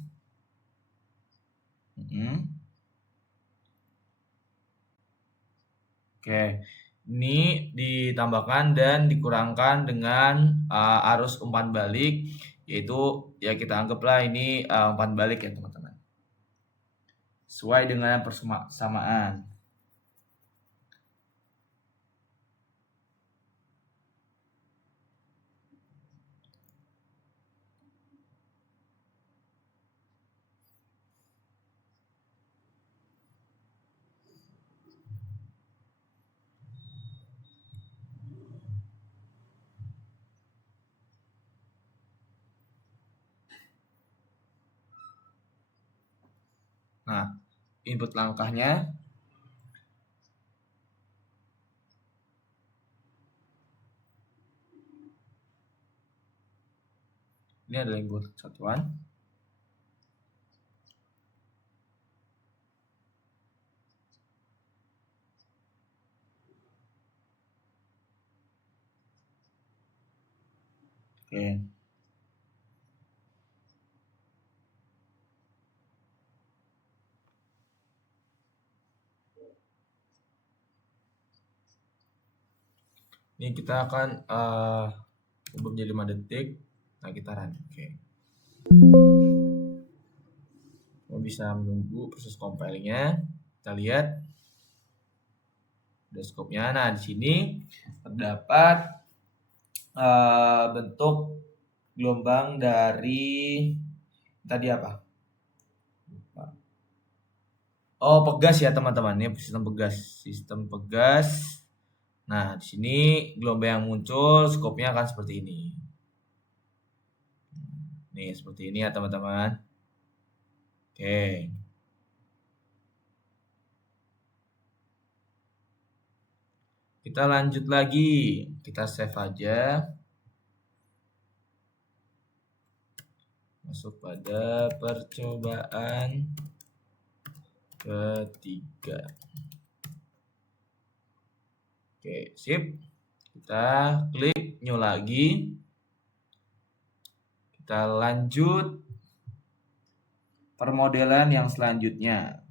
Oke, ini ditambahkan dan dikurangkan dengan arus umpan balik, yaitu ya kita anggaplah ini umpan balik ya teman-teman. Sesuai dengan persamaan. Nah, input langkahnya Ini adalah input satuan. Oke. Ini kita akan ubah menjadi 5 detik. Nah, kita run. Oke. Kita bisa menunggu proses compilingnya. Kita lihat ada scope-nya. Nah, di sini terdapat bentuk gelombang dari tadi apa? Oh, pegas ya teman-teman. Ini sistem pegas. Sistem pegas. Nah, di sini gelombang yang muncul scope-nya akan seperti ini. Nih, seperti ini ya teman-teman. Oke. Kita lanjut lagi. Kita save aja. Masuk pada percobaan ketiga. Oke, sip. Kita klik new lagi. Kita lanjut permodelan yang selanjutnya.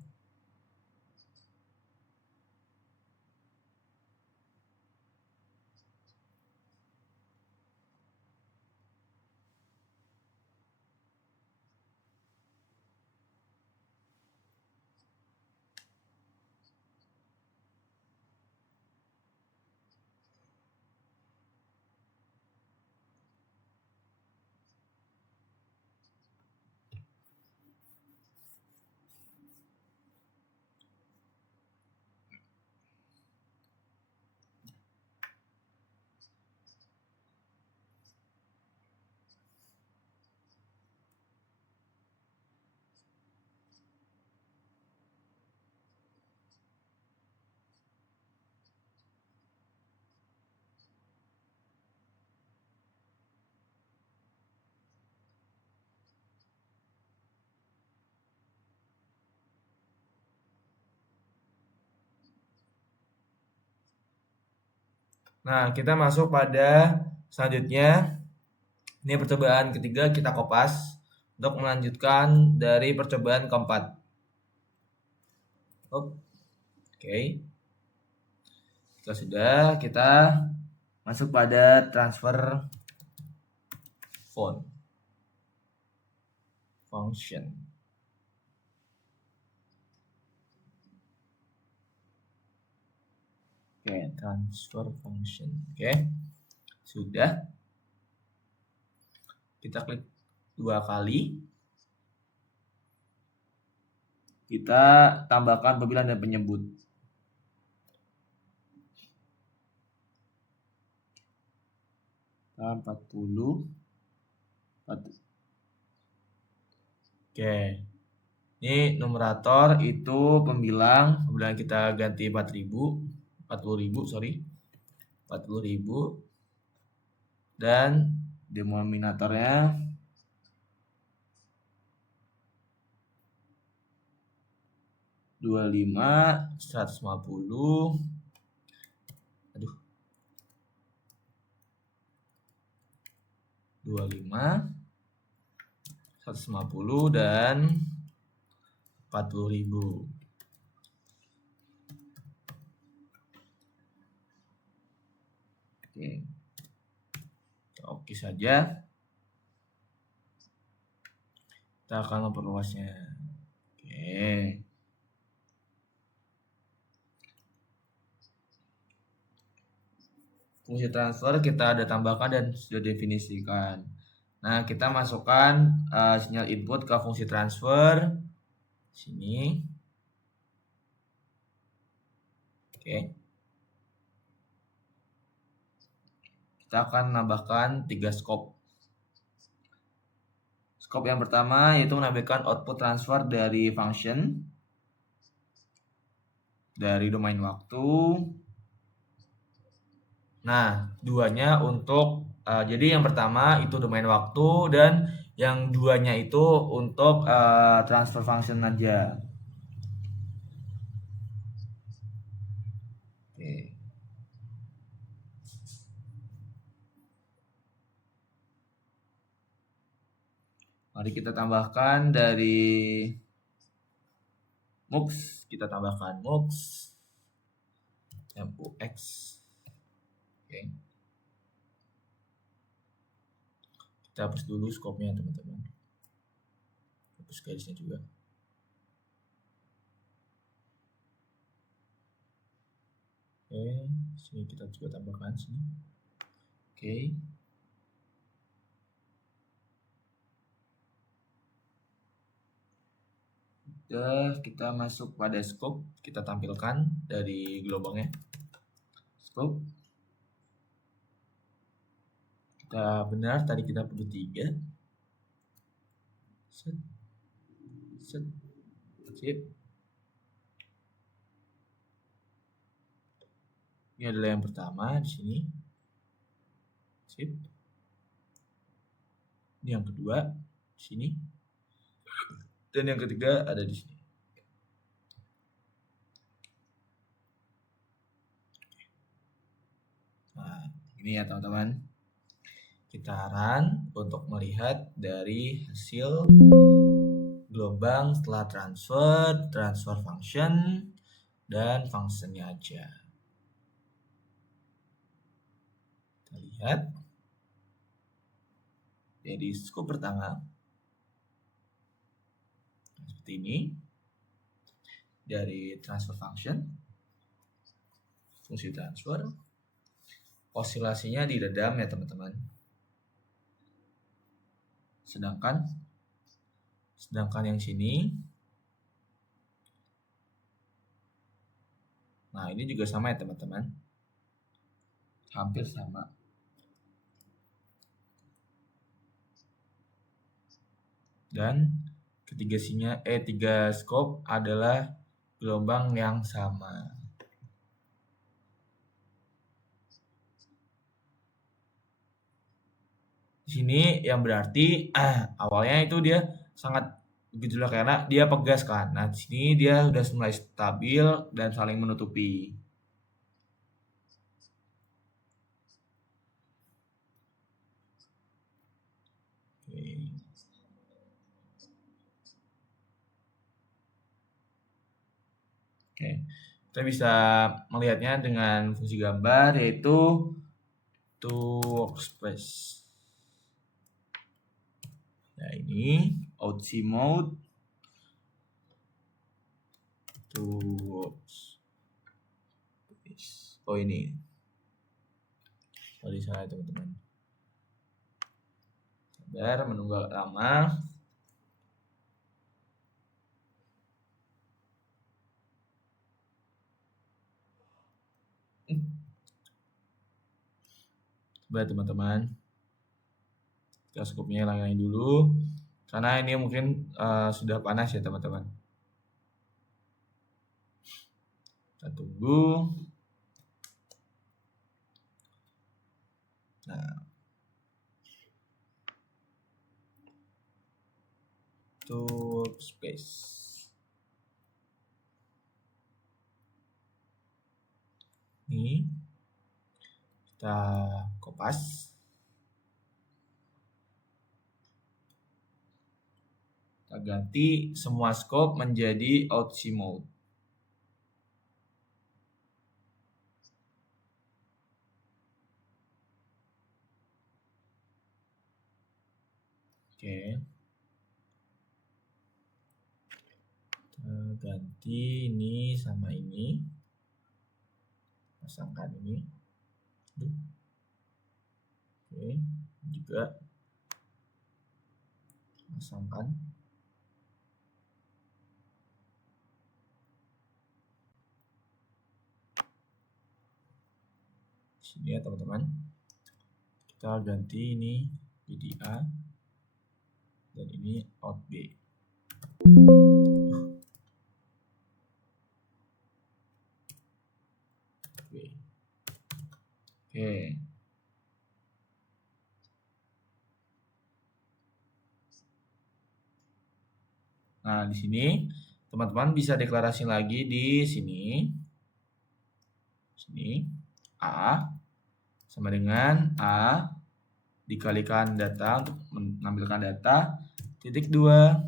Nah, kita masuk pada selanjutnya. Ini percobaan ketiga, kita kopas untuk melanjutkan dari percobaan keempat. Oke. Jika sudah, kita masuk pada transfer function. Oke, transfer function. Oke. Sudah. Kita klik 2 kali. Kita tambahkan pemilihan dan penyebut. Nah, 40. Oke. Ini numerator itu pembilang, kemudian kita ganti 40.000, sorry. 40.000. Dan denominatornya 25, 150. 25, 150 dan 40.000. Oke. Oke saja. Kita akan memperluasnya. Oke. Fungsi transfer kita ada tambahkan dan sudah definisikan. Nah, kita masukkan sinyal input ke fungsi transfer. Sini. Oke. Kita akan menambahkan 3 scope. Scope yang pertama yaitu menampilkan output transfer dari function dari domain waktu. Nah, duanya untuk Jadi yang pertama itu domain waktu dan yang duanya itu untuk transfer function aja. Oke. Mari kita tambahkan dari MUX, kita tambahkan MUX MUX. Oke. Kita hapus dulu scope-nya teman-teman. Hapus garisnya juga. Oke, sini kita juga tambahkan sini. Oke. Kita masuk pada scope, kita tampilkan dari gelombangnya. Scope. Kita benar tadi kita perlu 3. Set. Sip. Ini adalah yang pertama di sini. Sip. Ini yang kedua di sini. Dan yang ketiga ada di sini. Nah, ini ya teman-teman. Kita run untuk melihat dari hasil gelombang setelah transfer function, dan functionnya aja. Kita lihat dari scope pertama seperti ini, dari transfer function, fungsi transfer, osilasinya diredam ya teman-teman. Sedangkan yang sini, nah ini juga sama ya teman-teman, hampir sama. Dan tiga scope adalah gelombang yang sama. Di sini yang berarti awalnya itu dia sangat gejolak karena dia pegas kan. Nah, di sini dia sudah mulai stabil dan saling menutupi. Oke. Kita bisa melihatnya dengan fungsi gambar yaitu to workspace. Nah, ini OC mode to workspace. Oh, ini. Oh, di sana teman-teman. Sabar, menunggu lama. Sabar teman-teman. Kita scope-nya hilangin dulu. Karena ini mungkin sudah panas ya teman-teman. Kita tunggu. Nah, to workspace. Ini kita kopas. Kita ganti semua scope menjadi OC mode. Oke. Kita ganti ini sama ini. Pasangkan ini. Oke, juga pasangkan. Sini ya teman-teman. Kita ganti ini jadi A dan ini out B. Oke. Nah, di sini teman-teman bisa deklarasi lagi di sini. Sini A sama dengan A dikalikan data untuk menampilkan data titik 2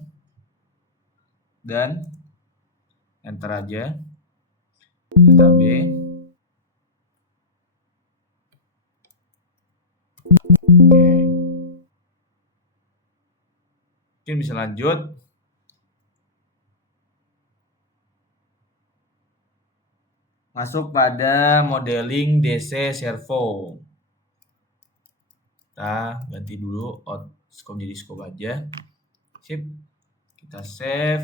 dan enter aja data B. Oke. Mungkin bisa lanjut. Masuk pada modeling DC servo. Kita ganti dulu scope jadi scope aja. Sip. Kita save.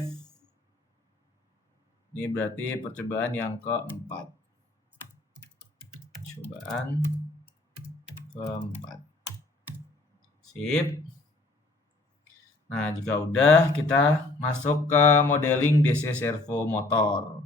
Ini berarti percobaan yang keempat. Cobaan keempat. Sip. Nah, jika udah, kita masuk ke modeling DC servo motor.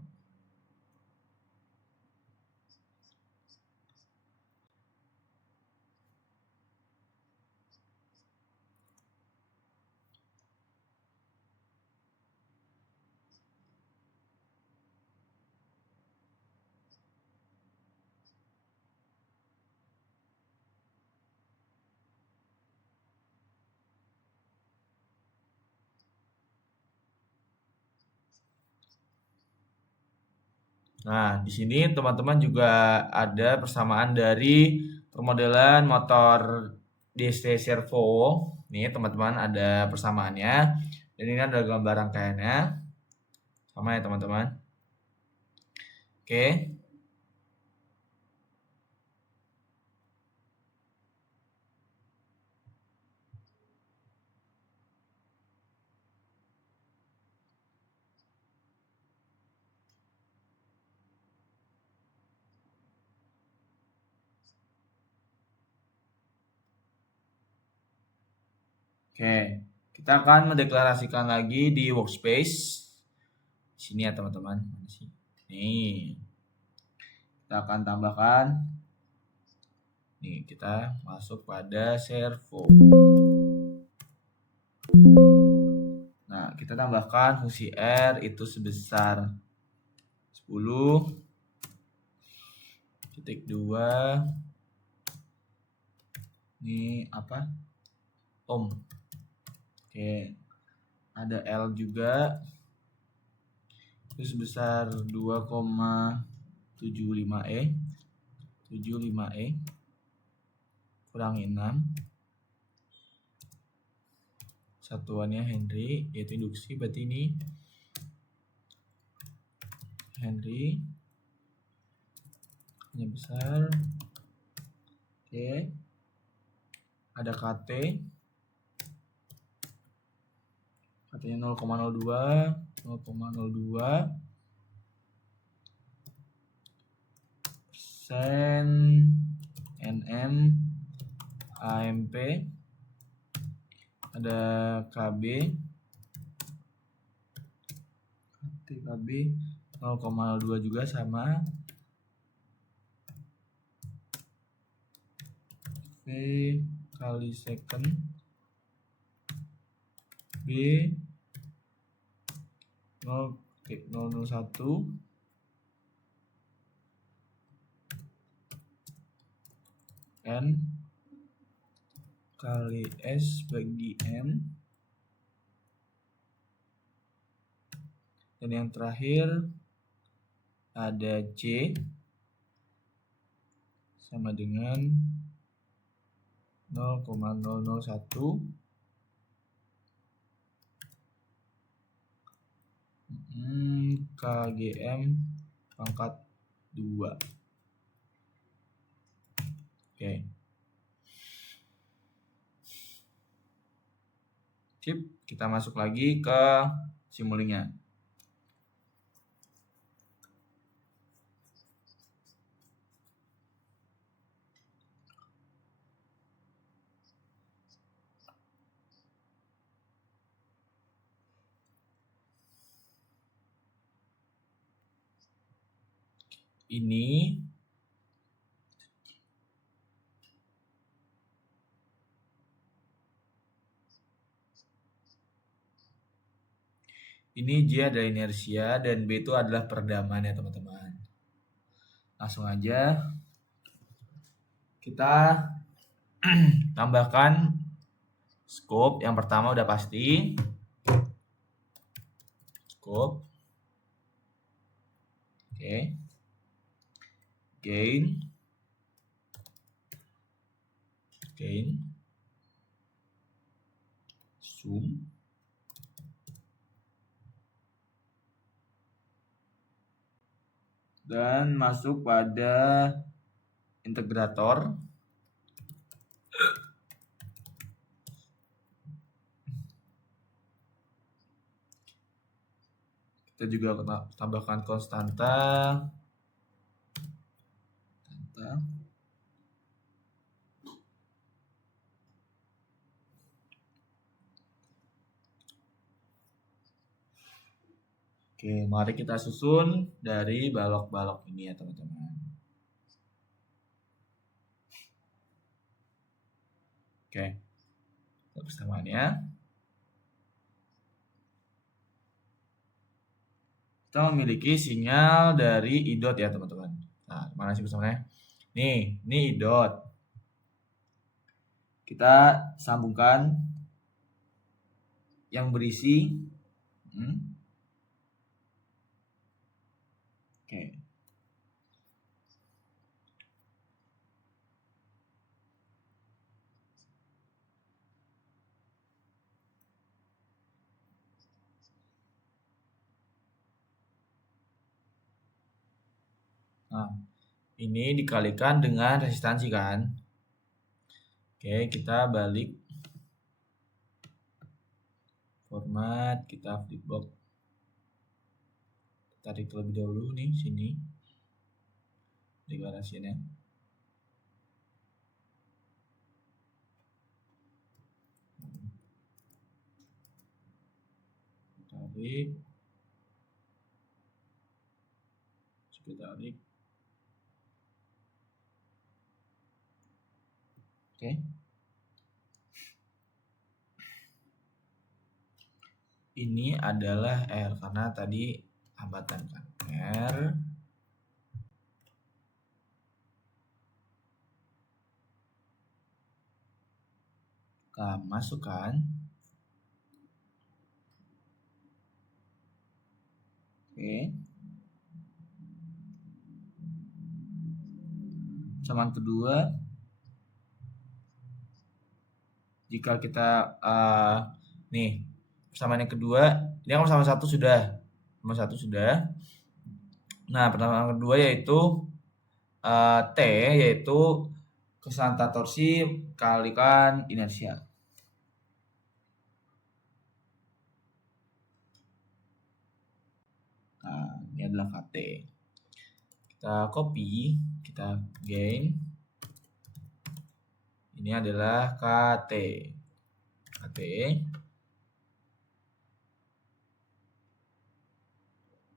Nah, di sini teman-teman juga ada persamaan dari permodelan motor DC servo. Nih, teman-teman ada persamaannya. Dan ini ada gambar rangkaiannya. Sama ya, teman-teman. Oke. Oke, kita akan mendeklarasikan lagi di workspace. Sini ya, teman-teman. Nih. Kita akan tambahkan. Nih, kita masuk pada servo. Nah, kita tambahkan fungsi R itu sebesar 10.2. Ini apa? Ohm. Oke. Ada L juga. Itu sebesar 2,75E. 75E kurangi 6. Satuannya Henry, yaitu induksi, berarti ini Henry nya besar. Oke. Ada KT. KT-nya 0,02, 0,02 persen NM AMP. Ada KB. KB 0,02 juga sama. V kali second. B 0,001 N kali S bagi M. Dan yang terakhir ada C sama dengan 0,001 KGM pangkat 2. Oke. Sip, kita masuk lagi ke simulingnya. Ini Ini J adalah inersia dan B itu adalah peredaman ya teman-teman. Langsung aja kita tambahkan scope. Yang pertama udah pasti scope. Oke. Gain. Sum. Dan masuk pada integrator. Kita juga tambahkan konstanta. Oke, mari kita susun dari balok-balok ini ya teman-teman. Oke, persamaannya. Kita memiliki sinyal dari I dot ya teman-teman. Nah, mana sih persamaannya? Ini I dot. Kita sambungkan yang berisi. Oke. Nah, ini dikalikan dengan resistansi kan. Oke, kita balik format, kita flipbox. Tarik terlebih dahulu nih sini deklarasinya. Tarik. Coba tarik. Oke. Ini adalah R karena tadi hambatan kan. R. Kita masukkan. Oke. Persamaan kedua. Jika kita nih persamaan yang kedua, ini kan persamaan satu sudah. Persamaan satu sudah. Nah, persamaan kedua yaitu T yaitu konstanta torsi kalikan inersia. Nah, ini adalah KT. Kita copy, kita gain. Ini adalah KT.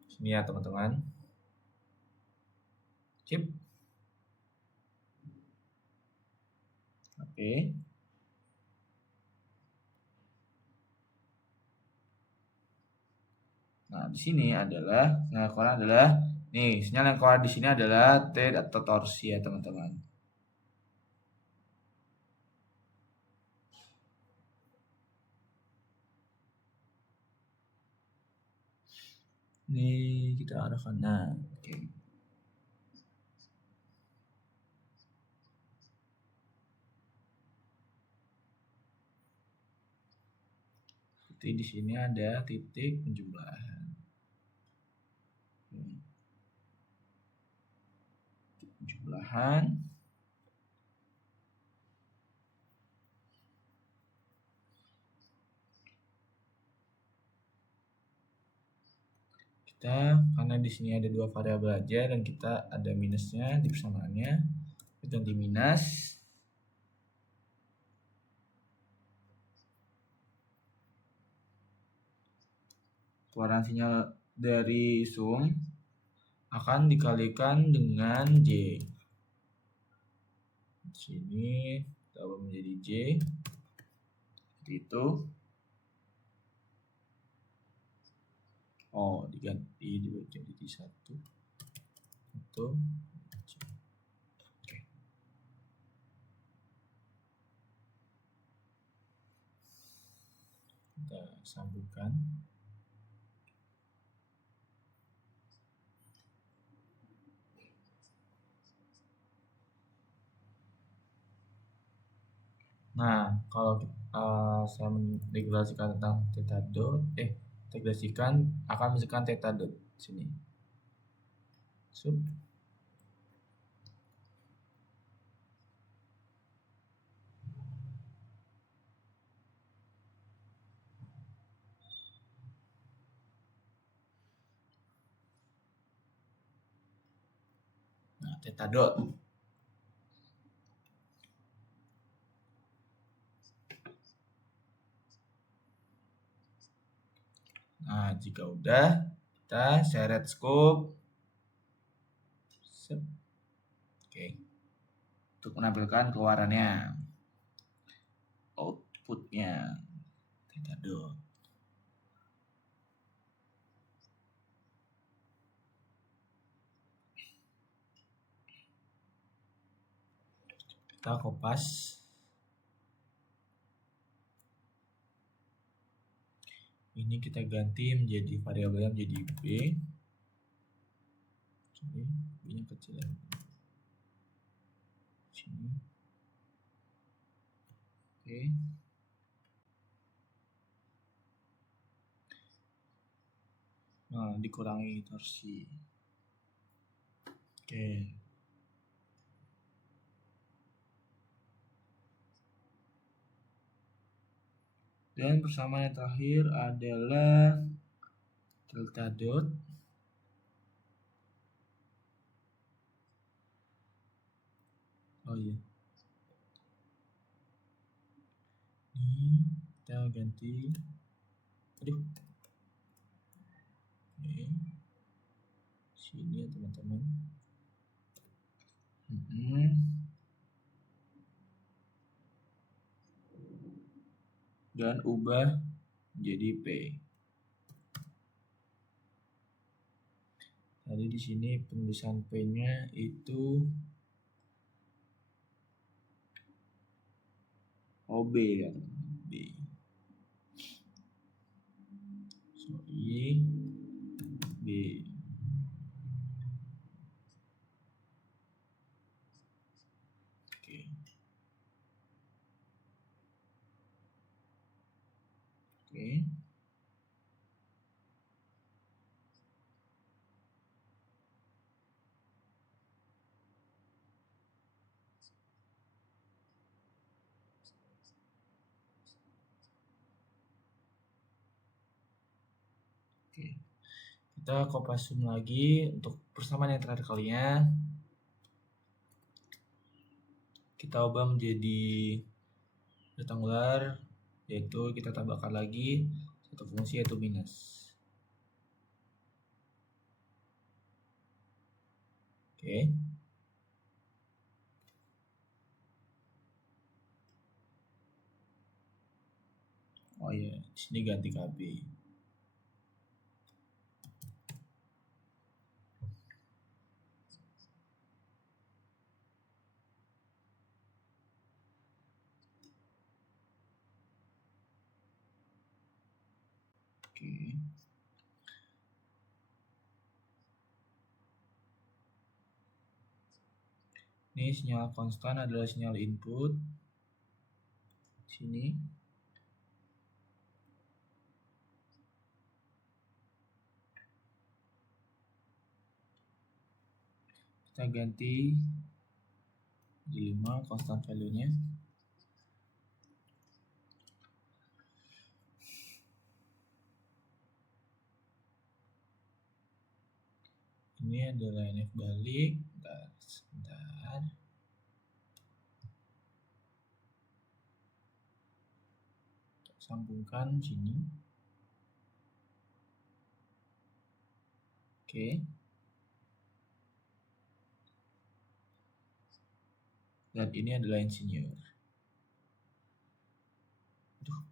Sini ya teman-teman. Sip. Oke. Nah, di sini adalah sinyal yang keluar adalah sinyal yang keluar di sini adalah T atau torsi ya teman-teman. Ini kita arahkan. Nah, oke. Di sini ada titik penjumlahan. Kita karena di sini ada dua variabel aja dan kita ada minusnya di persamaannya, kita ganti minus. Keluaran sinyal dari sum akan dikalikan dengan J. Di sini kita ubah menjadi J. Seperti itu. Oh, diganti dibagi jadi 1. Itu. Oke. Kita sambungkan. Nah, kalau saya mendegrasikan tentang theta dot, integrasikan akan menghasilkan theta dot sini. Sub. Nah, theta dot. Nah, jika udah, kita seret scope. Oke. Untuk menampilkan keluarannya. Outputnya. Theta dot. Kita kopas. Ini kita ganti menjadi variabelnya menjadi B. Sorry, B-nya kecil ya. Sini. Oke. Nah, dikurangi torsi. Oke. Dan persamaan yang terakhir adalah delta dot. Oh iya. Ini kita ganti. Aduh. Oke. Sini ya teman-teman. Dan ubah menjadi P. Tadi di sini penulisan P-nya itu OB kan, B. Sorry, B. Oke. Oke. Oke. Kita kopas zoom lagi untuk persamaan yang terakhir kalinya. Kita ubah menjadi rektangular, yaitu kita tambahkan lagi satu fungsi yaitu minus. Oke. Oh iya, di sini ganti KB. Oke. Ini sinyal konstan adalah sinyal input. Sini. Kita ganti di 5 constant value-nya. Ini adalah NF balik. Sebentar. Sambungkan sini. Oke. Dan ini adalah insinyur. Aduh.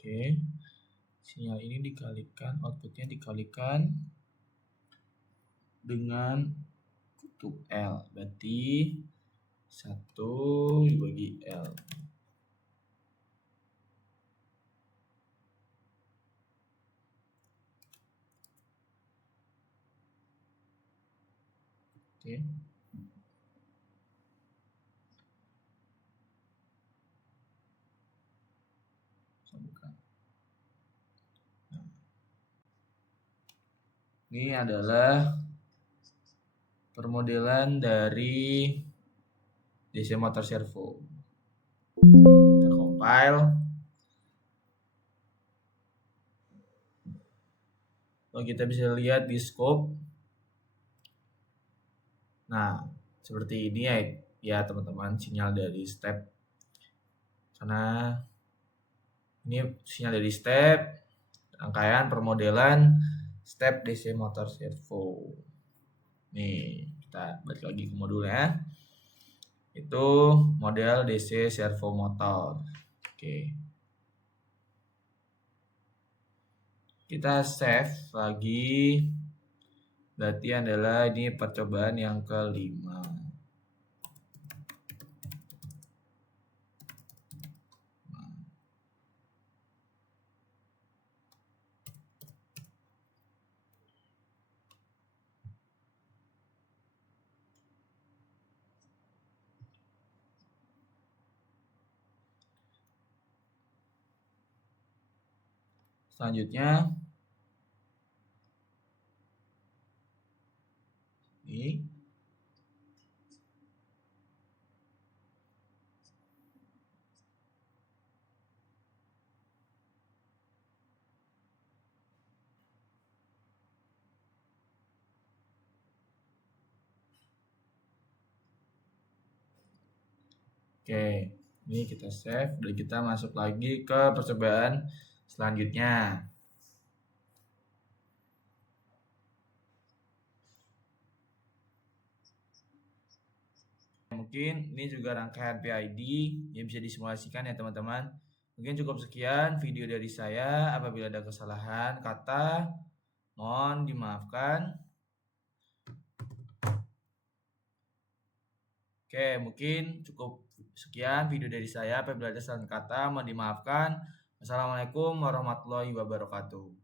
Oke. Sinyal ini dikalikan, outputnya dikalikan dengan kutub L. Berarti 1 dibagi L. Oke. Saya buka. Nah. Ini adalah permodelan dari DC motor servo. Kita compile. Lalu kita bisa lihat di scope. Nah, seperti ini ya teman-teman, sinyal dari step. Karena ini sinyal dari step, rangkaian permodelan step DC motor servo. Nih, kita balik lagi ke modulnya. Itu model DC servo motor. Oke. Kita save lagi. Berarti adalah ini percobaan yang kelima. Selanjutnya ini oke, ini kita save dan kita masuk lagi ke percobaan selanjutnya. Mungkin ini juga rangkaian PID yang bisa disimulasikan ya teman-teman. Mungkin cukup sekian video dari saya. Apabila ada kesalahan kata, mohon dimaafkan. Oke, mungkin cukup sekian video dari saya. Apabila ada kesalahan kata, mohon dimaafkan. Wassalamualaikum warahmatullahi wabarakatuh.